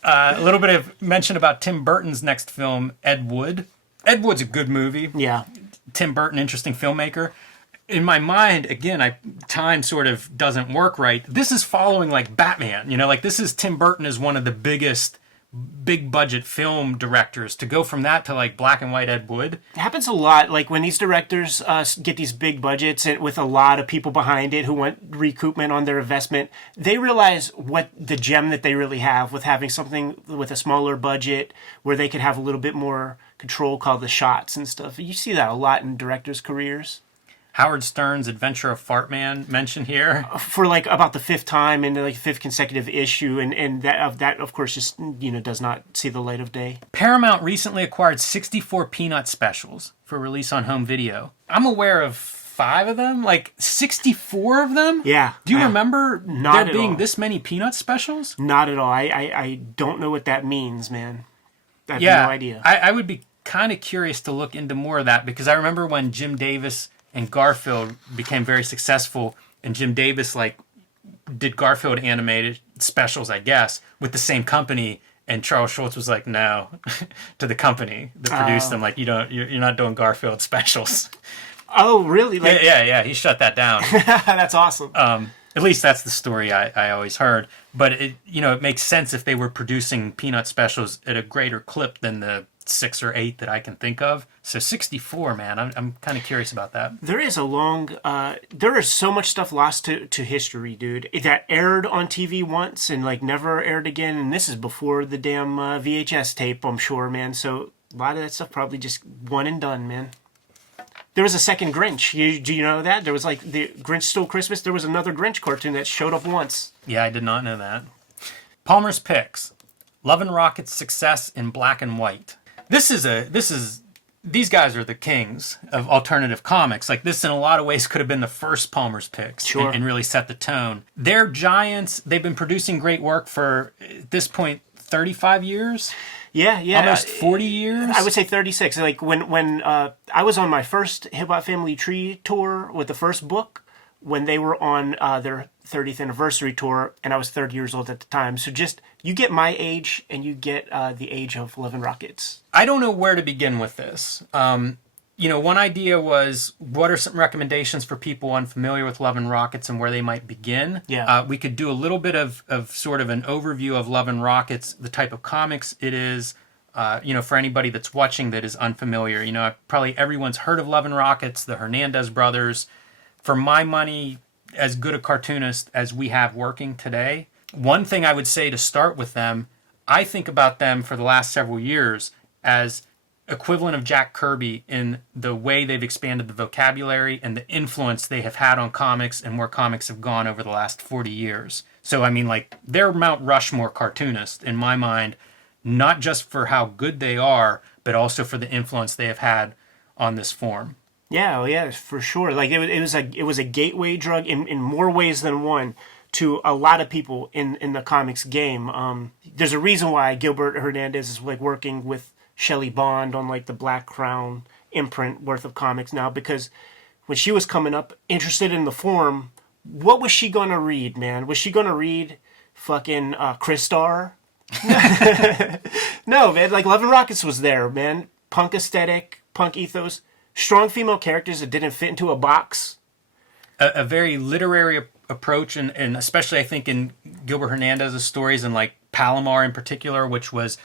A little bit of mention about Tim Burton's next film, Ed Wood. Ed Wood's a good movie. Yeah. Tim Burton, interesting filmmaker. In my mind, again, time sort of doesn't work right. This is following like Batman, you know, like this is Tim Burton is one of the biggest big budget film directors. To go from that to like black and white Ed Wood. It happens a lot. Like when these directors get these big budgets and with a lot of people behind it who want recoupment on their investment, they realize what the gem that they really have with having something with a smaller budget where they could have a little bit more control, called the shots and stuff. You see that a lot in directors' careers. Howard Stern's Adventure of Fartman mentioned here. For like about the fifth time and like fifth consecutive issue, and that of course just, you know, does not see the light of day. Paramount recently acquired 64 Peanut specials for release on home video. I'm aware of 5 of them, like 64 of them? Yeah. Do you remember there being all. this many Peanut specials? Not at all. I don't know what that means, man. I have no idea. I would be kind of curious to look into more of that, because I remember when Jim Davis and Garfield became very successful, and Jim Davis like did Garfield animated specials, I guess, with the same company, and Charles Schultz was like, no, to the company that produced them, like you're not doing Garfield specials. Oh, really? Like, yeah, he shut that down. That's awesome. At least that's the story I always heard. But it makes sense if they were producing Peanut specials at a greater clip than the 6 or 8 that I can think of. So 64, man, I'm kind of curious about that. There is a long, there is so much stuff lost to history, dude, that aired on TV once and like never aired again. And this is before the damn VHS tape, I'm sure, man. So a lot of that stuff probably just one and done, man. There was a second Grinch. Do you know that? There was like the Grinch Stole Christmas. There was another Grinch cartoon that showed up once. Yeah, I did not know that. Palmer's Picks. Love and Rocket's success in black and white. These guys are the kings of alternative comics. Like this, in a lot of ways, could have been the first Palmer's Picks. Sure. And really set the tone. They're giants. They've been producing great work for, at this point, 35 years? Yeah. Almost 40 years? I would say 36. Like when I was on my first Hip Hop Family Tree tour with the first book, when they were on their 30th anniversary tour, and I was 30 years old at the time. So just, you get my age and you get the age of Love and Rockets. I don't know where to begin with this. One idea was, what are some recommendations for people unfamiliar with Love and Rockets and where they might begin? Yeah. We could do a little bit of sort of an overview of Love and Rockets, the type of comics it is, for anybody that's watching that is unfamiliar. Probably everyone's heard of Love and Rockets, the Hernandez brothers. For my money, as good a cartoonist as we have working today, one thing I would say to start with them, I think about them for the last several years as equivalent of Jack Kirby in the way they've expanded the vocabulary and the influence they have had on comics and where comics have gone over the last 40 years. So, I mean, like, they're Mount Rushmore cartoonists in my mind, not just for how good they are, but also for the influence they have had on this form. Yeah, for sure. Like it was a gateway drug in more ways than one to a lot of people in the comics game. There's a reason why Gilbert Hernandez is like working with Shelley Bond on like the Black Crown imprint worth of comics now, because when she was coming up interested in the form, what was she gonna read, man? Was she gonna read fucking Crystar? No, man. Like Love and Rockets was there, man. Punk aesthetic, punk ethos. Strong female characters that didn't fit into a box. A very literary approach, and especially I think in Gilbert Hernandez's stories, and like Palomar in particular, which was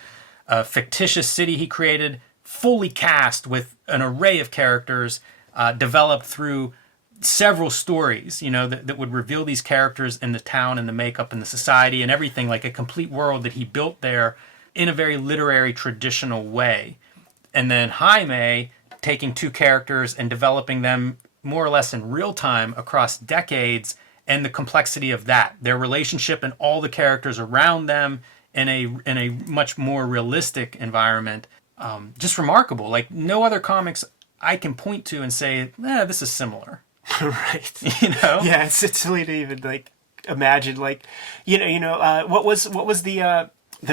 a fictitious city he created, fully cast with an array of characters, developed through several stories, that would reveal these characters in the town and the makeup and the society and everything, like a complete world that he built there in a very literary, traditional way. And then Jaime, taking 2 characters and developing them more or less in real time across decades, and the complexity of that, their relationship and all the characters around them in a much more realistic environment. Just remarkable. Like no other comics I can point to and say, this is similar. Right. Yeah, it's silly to even like imagine, like, what was the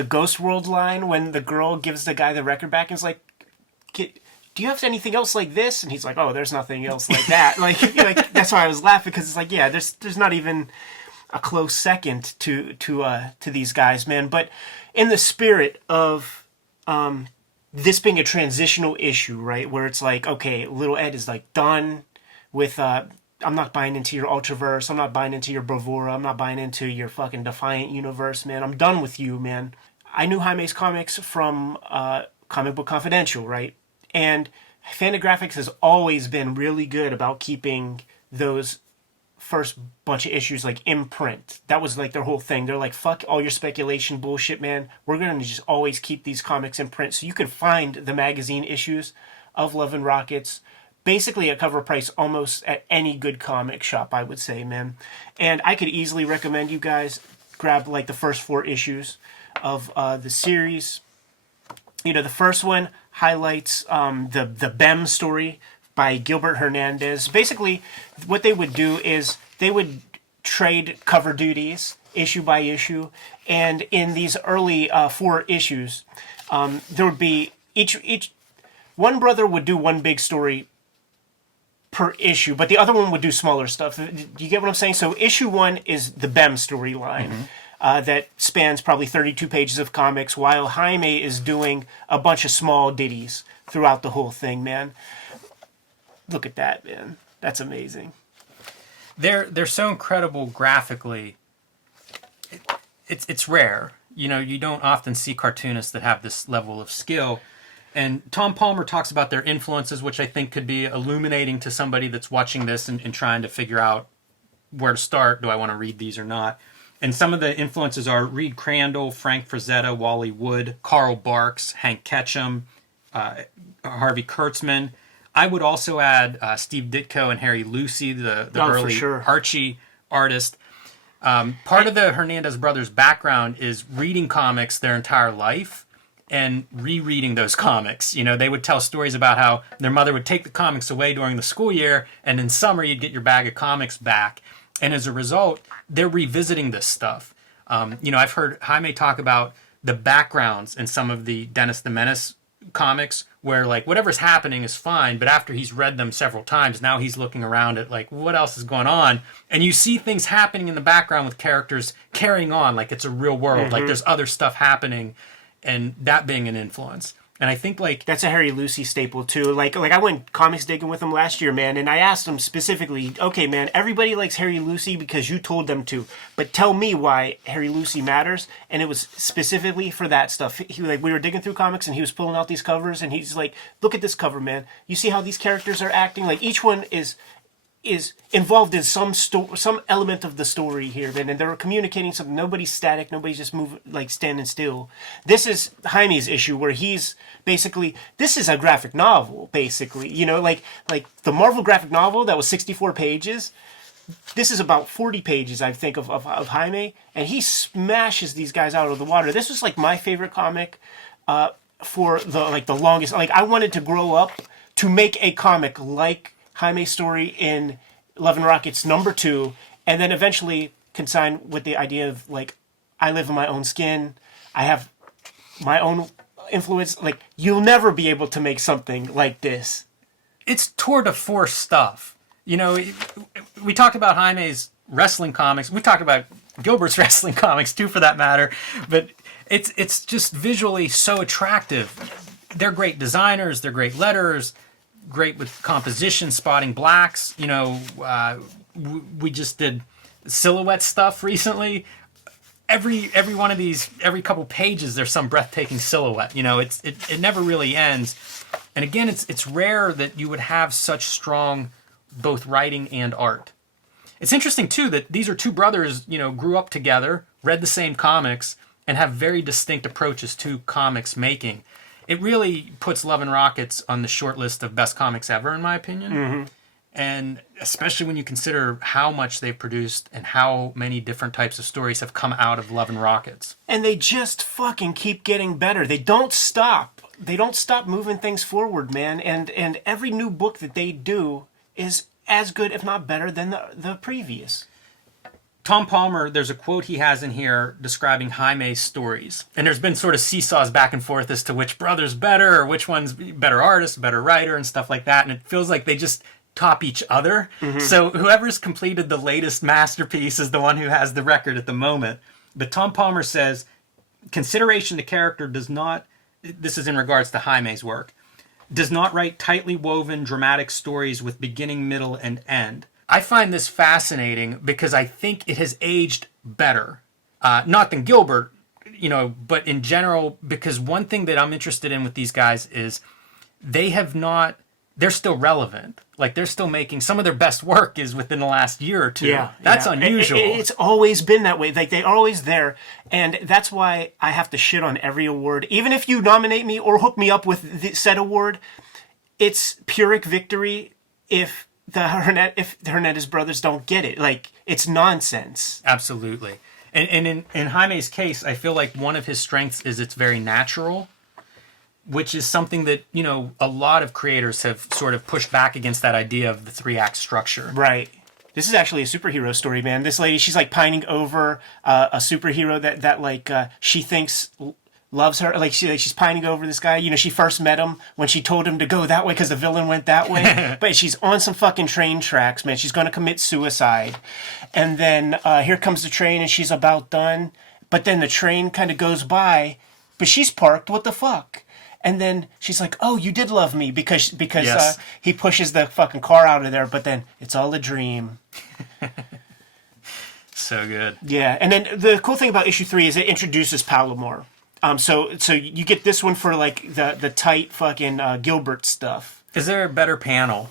Ghost World line when the girl gives the guy the record back and is like, do you have anything else like this? And he's like, oh, there's nothing else like that. like that's why I was laughing, because it's like, yeah, there's not even a close second to these guys, man. But in the spirit of this being a transitional issue, right, where it's like, okay, little Ed is like done with I'm not buying into your Ultraverse, I'm not buying into your Bravura, I'm not buying into your fucking Defiant universe, man. I'm done with you, man. I knew Jaime's comics from Comic Book Confidential, right? And Fantagraphics has always been really good about keeping those first bunch of issues like in print. That was like their whole thing. They're like, fuck all your speculation bullshit, man. We're going to just always keep these comics in print. So you can find the magazine issues of Love and Rockets basically at cover price almost at any good comic shop, I would say, man. And I could easily recommend you guys grab like the first 4 issues of the series. You know, the first one highlights the Bem story by Gilbert Hernandez. Basically, what they would do is they would trade cover duties issue by issue, and in these early 4 issues, there would be each one brother would do one big story per issue, but the other one would do smaller stuff. Do you get what I'm saying? So issue 1 is the Bem storyline. That spans probably 32 pages of comics, while Jaime is doing a bunch of small ditties throughout the whole thing, man. Look at that, man. That's amazing. They're so incredible graphically. It's rare. You know, you don't often see cartoonists that have this level of skill. And Tom Palmer talks about their influences, which I think could be illuminating to somebody that's watching this and trying to figure out where to start. Do I want to read these or not? And some of the influences are Reed Crandall, Frank Frazetta, Wally Wood, Carl Barks, Hank Ketchum, Harvey Kurtzman. I would also add Steve Ditko and Harry Lucy, the early Archie artist. Part of the Hernandez brothers' background is reading comics their entire life and rereading those comics. You know, they would tell stories about how their mother would take the comics away during the school year, and in summer you'd get your bag of comics back. And as a result, they're revisiting this stuff. You know, I've heard Jaime talk about the backgrounds in some of the Dennis the Menace comics where, like, whatever's happening is fine, but after he's read them several times, now he's looking around at, like, what else is going on? And you see things happening in the background with characters carrying on like it's a real world, like there's other stuff happening, and that being an influence. And I think, like, that's a Harry Lucy staple too. Like I went comics digging with him last year, man, and I asked him specifically, okay, man, everybody likes Harry Lucy because you told them to, but tell me why Harry Lucy matters. And it was specifically for that stuff. We were digging through comics, and he was pulling out these covers, and he's like, look at this cover, man. You see how these characters are acting? Like, each one is involved in some element of the story here, man, and they're communicating something. Nobody's static. Nobody's just moving, like, standing still. This is Jaime's issue, where he's basically, this is a graphic novel, basically. You know, like the Marvel graphic novel that was 64 pages. This is about 40 pages, I think, of Jaime, and he smashes these guys out of the water. This was like my favorite comic for the longest. Like, I wanted to grow up to make a comic like Jaime's story in Love and Rockets #2, and then eventually consign with the idea of, like, I live in my own skin, I have my own influence. Like, you'll never be able to make something like this. It's tour de force stuff. You know, we talked about Jaime's wrestling comics. We talked about Gilbert's wrestling comics too, for that matter. But it's just visually so attractive. They're great designers. They're great letters. Great with composition, spotting blacks. You know, we just did silhouette stuff recently. Every one of these, every couple pages, there's some breathtaking silhouette. You know, it never really ends. And again, it's rare that you would have such strong both writing and art. It's interesting too that these are two brothers, you know, grew up together, read the same comics, and have very distinct approaches to comics making. It really puts Love and Rockets on the short list of best comics ever, in my opinion. And especially when you consider how much they've produced and how many different types of stories have come out of Love and Rockets. And they just fucking keep getting better. They don't stop. They don't stop moving things forward, man. And every new book that they do is as good, if not better, than the previous. Tom Palmer, there's a quote he has in here describing Jaime's stories. And there's been sort of seesaws back and forth as to which brother's better or which one's better artist, better writer, and stuff like that. And it feels like they just top each other. So whoever's completed the latest masterpiece is the one who has the record at the moment. But Tom Palmer says, consideration to character does not, this is in regards to Jaime's work, does not write tightly woven dramatic stories with beginning, middle, and end. I find this fascinating because I think it has aged better. Not than Gilbert, but in general, because one thing that I'm interested in with these guys is they're still relevant. Like, they're still making, some of their best work is within the last year or two. Yeah. That's unusual. It's always been that way. Like, they're always there. And that's why I have to shit on every award. Even if you nominate me or hook me up with the said award, it's Pyrrhic victory if the Hernandez brothers don't get it. Like, it's nonsense. Absolutely. And in Jaime's case, I feel like one of his strengths is it's very natural, which is something that, a lot of creators have sort of pushed back against that idea of the 3-act structure. Right. This is actually a superhero story, man. This lady, she's like pining over a superhero that she thinks loves her. Like she's pining over this guy. She first met him when she told him to go that way because the villain went that way. But she's on some fucking train tracks, man. She's going to commit suicide. And then here comes the train and she's about done. But then the train kind of goes by, but she's parked. What the fuck? And then she's like, "Oh, you did love me," because yes. He pushes the fucking car out of there. But then it's all a dream. So good. Yeah, and then the cool thing about issue 3 is it introduces Palomar. So you get this one for like the tight fucking Gilbert stuff. Is there a better panel?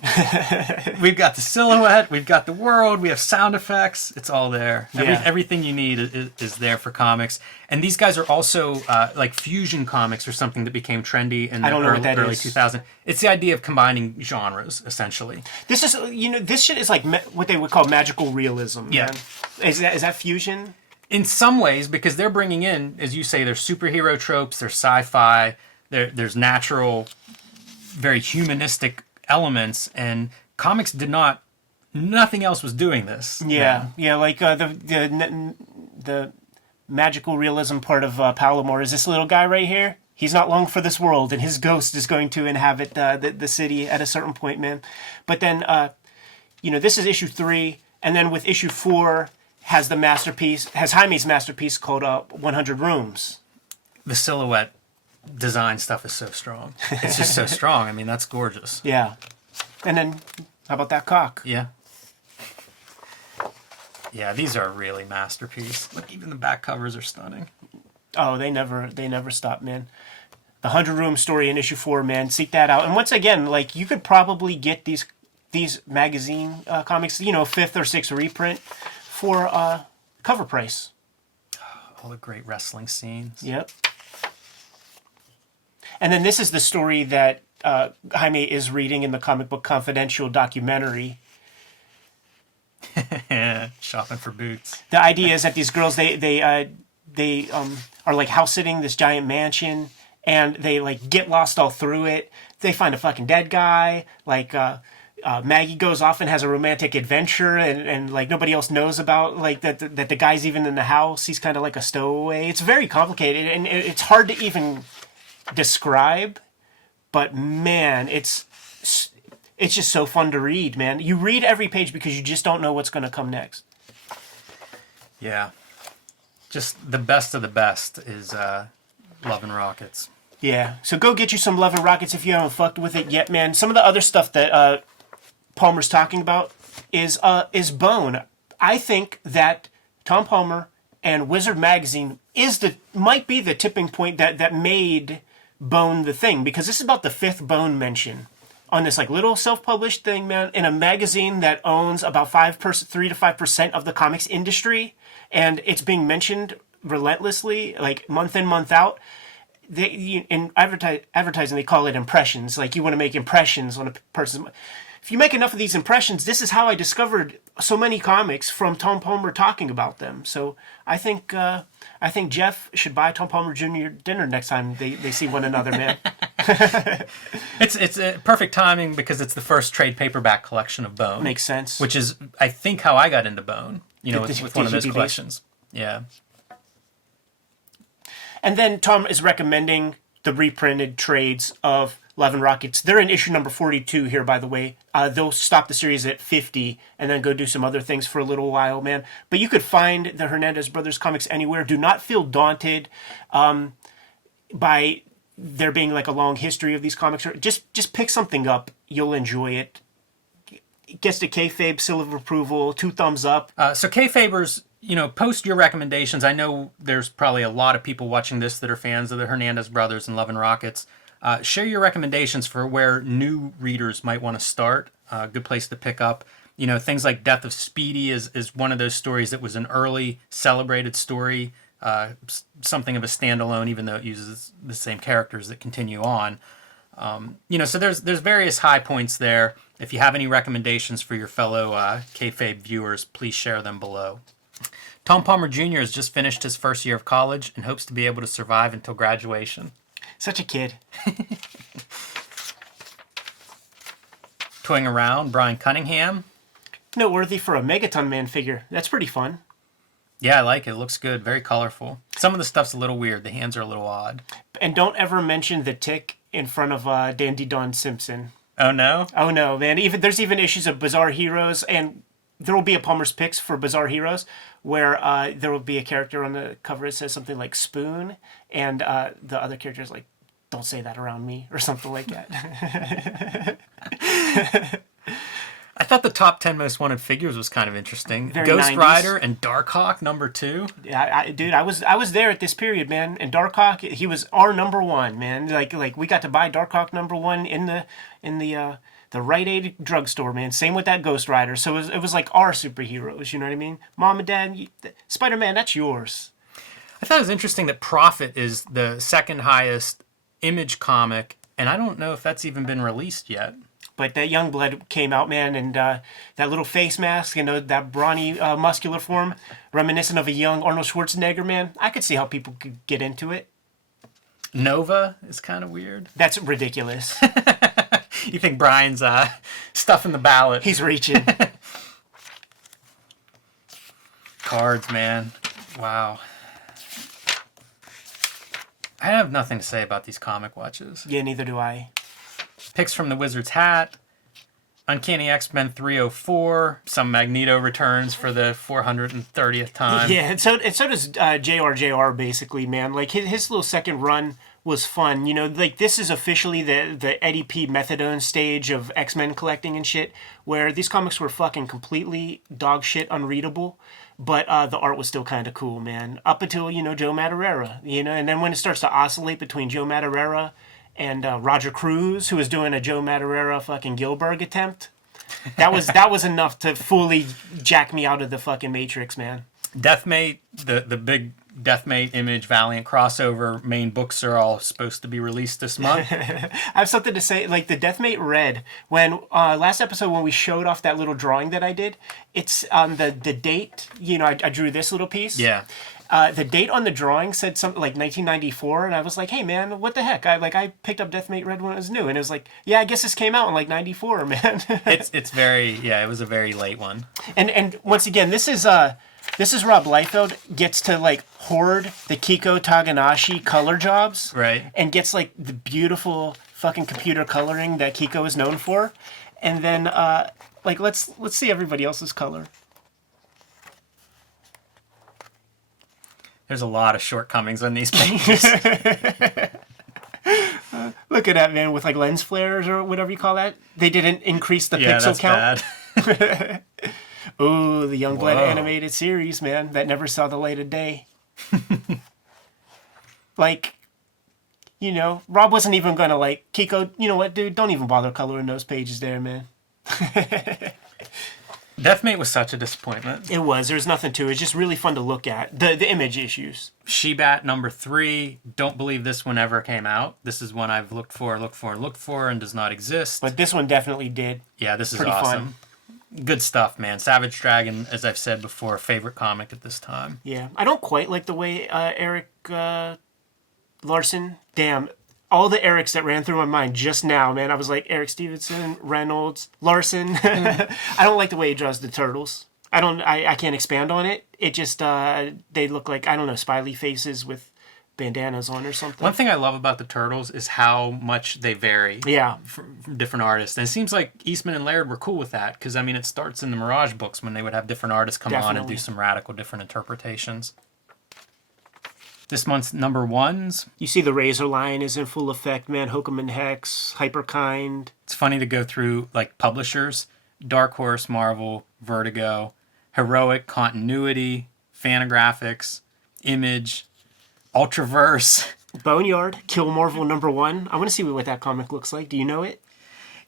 We've got the silhouette, we've got the world, we have sound effects. It's all there. Yeah. Everything you need is there for comics. And these guys are also like fusion comics or something that became trendy in the early 2000s. It's the idea of combining genres, essentially. This is this shit is like what they would call magical realism. Yeah. Man. Is that fusion? In some ways, because they're bringing in, as you say, there's superhero tropes, there's sci-fi, there's natural, very humanistic elements, and comics nothing else was doing this. Yeah, yeah, like the magical realism part of Palomar is this little guy right here. He's not long for this world, and his ghost is going to inhabit the city at a certain point, man. But then, this is issue 3, and then with issue 4 has Jaime's masterpiece called 100 Rooms. The silhouette design stuff is so strong. It's just so strong. I mean, that's gorgeous. Yeah. And then, how about that cock? Yeah. Yeah, these are really masterpiece. Look, even the back covers are stunning. Oh, they never stop, man. The 100 Room story in issue 4, man. Seek that out. And once again, like, you could probably get these magazine comics, 5th or 6th reprint for cover price. All the great wrestling scenes. Yep. And then this is the story that Jaime is reading in the Comic Book Confidential documentary. Shopping for boots. The idea is that these girls, they are like house sitting this giant mansion, and they like get lost all through it. They find a fucking dead guy. Like Maggie goes off and has a romantic adventure, and like nobody else knows about like that the guy's even in the house. He's kind of like a stowaway. It's very complicated, and it's hard to even describe, but man, it's just so fun to read, man. You read every page because you just don't know what's going to come next. Yeah, just the best of the best is Love and Rockets. Yeah, so go get you some Love and Rockets if you haven't fucked with it yet, man. Some of the other stuff that Palmer's talking about is Bone. I think that Tom Palmer and Wizard Magazine might be the tipping point that made Bone the thing, because this is about the 5th Bone mention on this like little self-published thing, man, in a magazine that owns about 3 to 5% of the comics industry, and it's being mentioned relentlessly, like month in, month out. In advertising, they call it impressions. Like, you want to make impressions on a person. If you make enough of these impressions, this is how I discovered so many comics from Tom Palmer talking about them. So I think Jeff should buy Tom Palmer Jr. dinner next time they see one another, man. It's a perfect timing because it's the first trade paperback collection of Bone. Makes sense. Which is, I think, how I got into Bone. with one of those TPBs. collections. Yeah. And then Tom is recommending the reprinted trades of Love and Rockets. They're in issue number 42 here, by the way. They'll stop the series at 50 and then go do some other things for a little while, man. But you could find the Hernandez Brothers comics anywhere. Do not feel daunted by there being like a long history of these comics. Just pick something up. You'll enjoy it. It gets the Kayfabe seal of approval, 2 thumbs up. So Kayfabers, post your recommendations. I know there's probably a lot of people watching this that are fans of the Hernandez Brothers and Love and Rockets. Share your recommendations for where new readers might want to start. Good place to pick up. Things like Death of Speedy is one of those stories that was an early celebrated story, something of a standalone, even though it uses the same characters that continue on. So there's various high points there. If you have any recommendations for your fellow Kayfabe viewers, please share them below. Tom Palmer Jr. has just finished his first year of college and hopes to be able to survive until graduation. Such a kid. Toying around, Brian Cunningham. Noteworthy for a Megaton Man figure. That's pretty fun. Yeah, I like it. It looks good. Very colorful. Some of the stuff's a little weird. The hands are a little odd. And don't ever mention the tick in front of Dandy Don Simpson. Oh, no? Oh, no, man. There's even issues of Bizarre Heroes, and there will be a Palmer's Picks for Bizarre Heroes where there will be a character on the cover that says something like Spoon, and the other character is like, don't say that around me, or something like that. I thought the top 10 most wanted figures was kind of interesting. Very Ghost 90s. Rider and Darkhawk, number 2. Yeah, dude, I was there at this period, man. And Darkhawk, he was our number 1, man. Like we got to buy Darkhawk number 1 in the Rite Aid drugstore, man. Same with that Ghost Rider. So it was like our superheroes. You know what I mean? Mom and Dad, Spider-Man, that's yours. I thought it was interesting that Prophet is the second highest Image comic, and I don't know if that's even been released yet. But that Youngblood came out, man, and that little face mask, that brawny, muscular form, reminiscent of a young Arnold Schwarzenegger, man. I could see how people could get into it. Nova is kind of weird. That's ridiculous. You think Brian's stuffing the ballot. He's reaching. Cards, man. Wow. I have nothing to say about these comic watches. Yeah, neither do I. Picks from the Wizard's Hat, Uncanny X-Men 304, some Magneto returns for the 430th time. Yeah, and so does JR, basically, man. Like, his little second run was fun. Like, this is officially the Eddie P. Methadone stage of X-Men collecting and shit, where these comics were fucking completely dog shit unreadable, but the art was still kind of cool, man. Up until, Joe Madureira, and then when it starts to oscillate between Joe Madureira and Roger Cruz, who was doing a Joe Madureira fucking Gilbert attempt, that was enough to fully jack me out of the fucking Matrix, man. Deathmate, the big Deathmate Image Valiant crossover main books are all supposed to be released this month. I have something to say. Like the Deathmate Red, when last episode when we showed off that little drawing that I did, it's on the date. I drew this little piece. Yeah. The date on the drawing said something like 1994, and I was like, "Hey, man, what the heck?" I picked up Deathmate Red when it was new, and it was like, "Yeah, I guess this came out in like '94, man." It's very it was a very late one. And once again, this is Rob Liefeld gets to like hoard the Kiko Taganashi color jobs, right? And gets like the beautiful fucking computer coloring that Kiko is known for, and then like let's see everybody else's color. There's a lot of shortcomings on these pages. Look at that, man, with like lens flares or whatever you call that. They didn't increase the pixel count. Bad. Oh, the Youngblood Whoa. animated series, man, that never saw the light of day. Like, Rob wasn't even gonna like, Kiko, you know what, dude, don't even bother coloring those pages there, man. Deathmate was such a disappointment. It was. There was nothing to it. It's just really fun to look at. The image issues. She-Bat number 3. Don't believe this one ever came out. This is one I've looked for and does not exist. But this one definitely did. Yeah, this is Pretty awesome. fun. Good stuff, man. Savage Dragon, as I've said before, favorite comic at this time. Yeah. I don't quite like the way Eric Larson... Damn. All the Erics that ran through my mind just now, man. I was like, Eric Stevenson, Reynolds, Larson. I don't like the way he draws the turtles. I can't expand on it. It just they look like, I don't know, smiley faces with bandanas on or something. One thing I love about the Turtles is how much they vary. Yeah. From different artists. And it seems like Eastman and Laird were cool with that, because, I mean, it starts in the Mirage books when they would have different artists come on and do some radical different interpretations. This month's number ones. You see the Razor line is in full effect, man. Hokum and Hex, Hyperkind. It's funny to go through, like, publishers. Dark Horse, Marvel, Vertigo, Heroic, Continuity, Fantagraphics, Image, Ultraverse. Boneyard, Kill Marvel #1. I want to see what that comic looks like. Do you know it?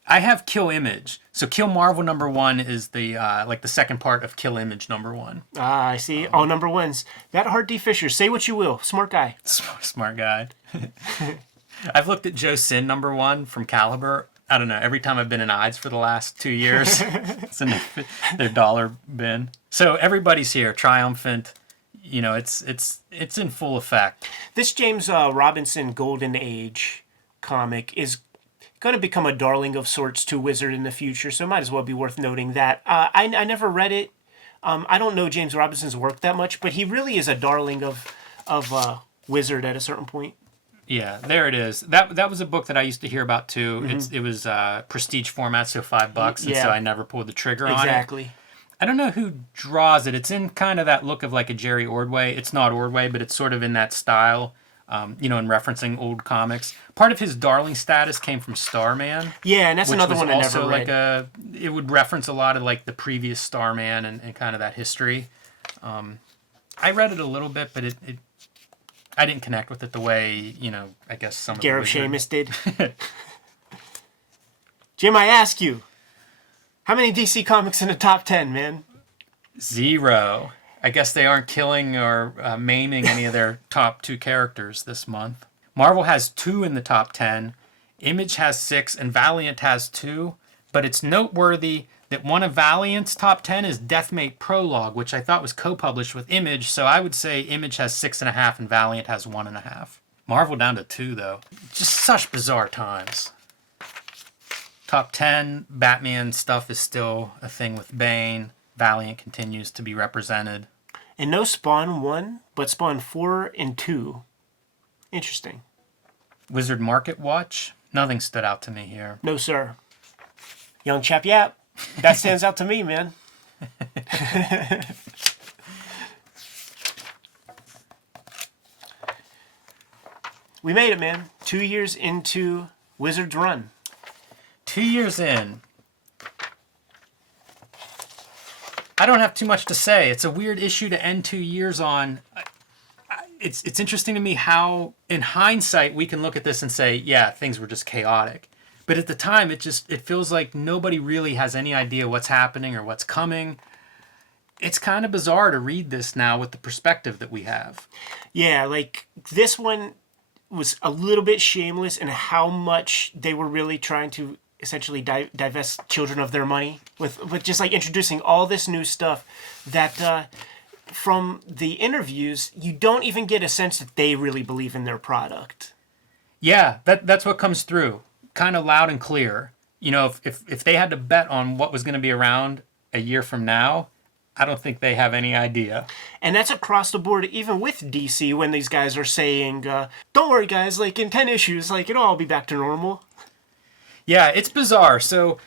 I have Kill Image. So Kill Marvel #1 is the like the second part of Kill Image #1. Ah, I see. All #1s. That Hard D. Fisher, say what you will. Smart guy. Smart guy. I've looked at Joe Sin #1 from Caliber. I don't know, every time I've been in Ides for the last 2 years. It's in their dollar bin. So everybody's here, triumphant. You know, it's in full effect. This James Robinson Golden Age comic is going to become a darling of sorts to Wizard in the future, so it might as well be worth noting that. I never read it. I don't know James Robinson's work that much, but he really is a darling of Wizard at a certain point. Yeah, there it is. That was a book that I used to hear about too. Mm-hmm. It was prestige format, so $5, and so I never pulled the trigger on it. Exactly. I don't know who draws it. It's in kind of that look of like a Jerry Ordway. It's not Ordway, but it's sort of in that style, you know, in referencing old comics. Part of his darling status came from Starman. Yeah, and that's another one I never read. It would reference a lot of like the previous Starman and kind of that history. I read it a little bit, but I didn't connect with it the way, you know, I guess some of Gareth Seamus did. Jim, I ask you, how many DC comics in the top 10, man? 0. I guess they aren't killing or maiming any of their top 2 characters this month. Marvel has 2 in the top 10. Image has 6, and Valiant has 2. But it's noteworthy that one of Valiant's top 10 is Deathmate Prologue, which I thought was co-published with Image, so I would say Image has 6.5 and Valiant has 1.5. Marvel down to 2, though. Just such bizarre times. Top 10, Batman stuff is still a thing with Bane. Valiant continues to be represented. And no Spawn 1, but Spawn 4 and 2. Interesting. Wizard Market Watch. Nothing stood out to me here. No, sir. Young Chap Yap. That stands out to me, man. We made it, man. 2 years into Wizard's run. 2 years in. I don't have too much to say. It's a weird issue to end 2 years on. It's interesting to me how, in hindsight, we can look at this and say, yeah, things were just chaotic. But at the time, it feels like nobody really has any idea what's happening or what's coming. It's kind of bizarre to read this now with the perspective that we have. Yeah, like, this one was a little bit shameless in how much they were really trying to essentially divest children of their money with just like introducing all this new stuff that from the interviews you don't even get a sense that they really believe in their product. Yeah, that's what comes through kind of loud and clear. You know, if they had to bet on what was going to be around a year from now, I don't think they have any idea. And that's across the board, even with DC, when these guys are saying, don't worry guys, like in 10 issues, like it'll all be back to normal. Yeah, it's bizarre. So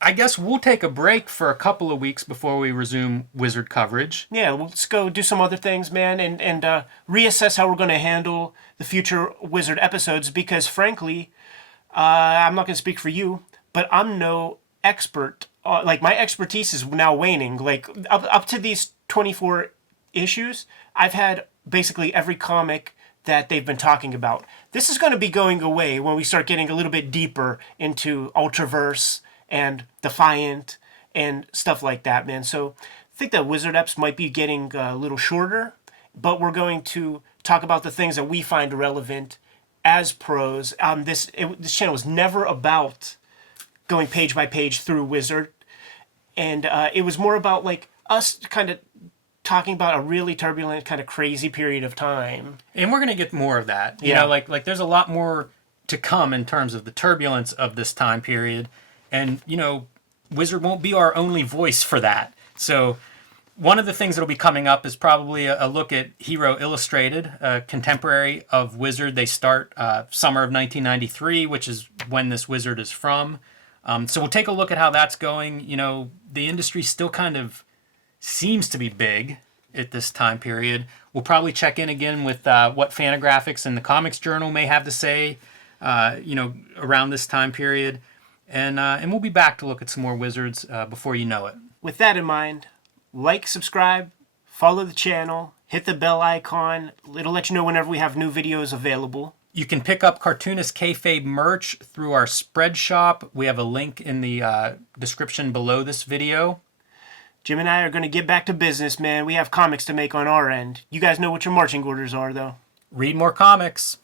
I guess we'll take a break for a couple of weeks before we resume Wizard coverage. Yeah, let's go do some other things, man, and reassess how we're going to handle the future Wizard episodes, because frankly, I'm not going to speak for you, but I'm no expert. Like, my expertise is now waning. Like, up to these 24 issues, I've had basically every comic that they've been talking about. This is going to be going away when we start getting a little bit deeper into Ultraverse and Defiant and stuff like that, man. So I think that Wizard Eps might be getting a little shorter, but we're going to talk about the things that we find relevant as pros. This channel was never about going page by page through Wizard, and it was more about like us kind of talking about a really turbulent, kind of crazy period of time. And we're going to get more of that. You know, like there's a lot more to come in terms of the turbulence of this time period. And, you know, Wizard won't be our only voice for that. So one of the things that'll be coming up is probably a look at Hero Illustrated, a contemporary of Wizard. They start summer of 1993, which is when this Wizard is from. So we'll take a look at how that's going. You know, the industry still kind of seems to be big at this time period. We'll probably check in again with what Fantagraphics and the Comics Journal may have to say, around this time period. And we'll be back to look at some more Wizards before you know it. With that in mind, like, subscribe, follow the channel, hit the bell icon. It'll let you know whenever we have new videos available. You can pick up Cartoonist Kayfabe merch through our spread shop. We have a link in the description below this video. Jim and I are going to get back to business, man. We have comics to make on our end. You guys know what your marching orders are, though. Read more comics.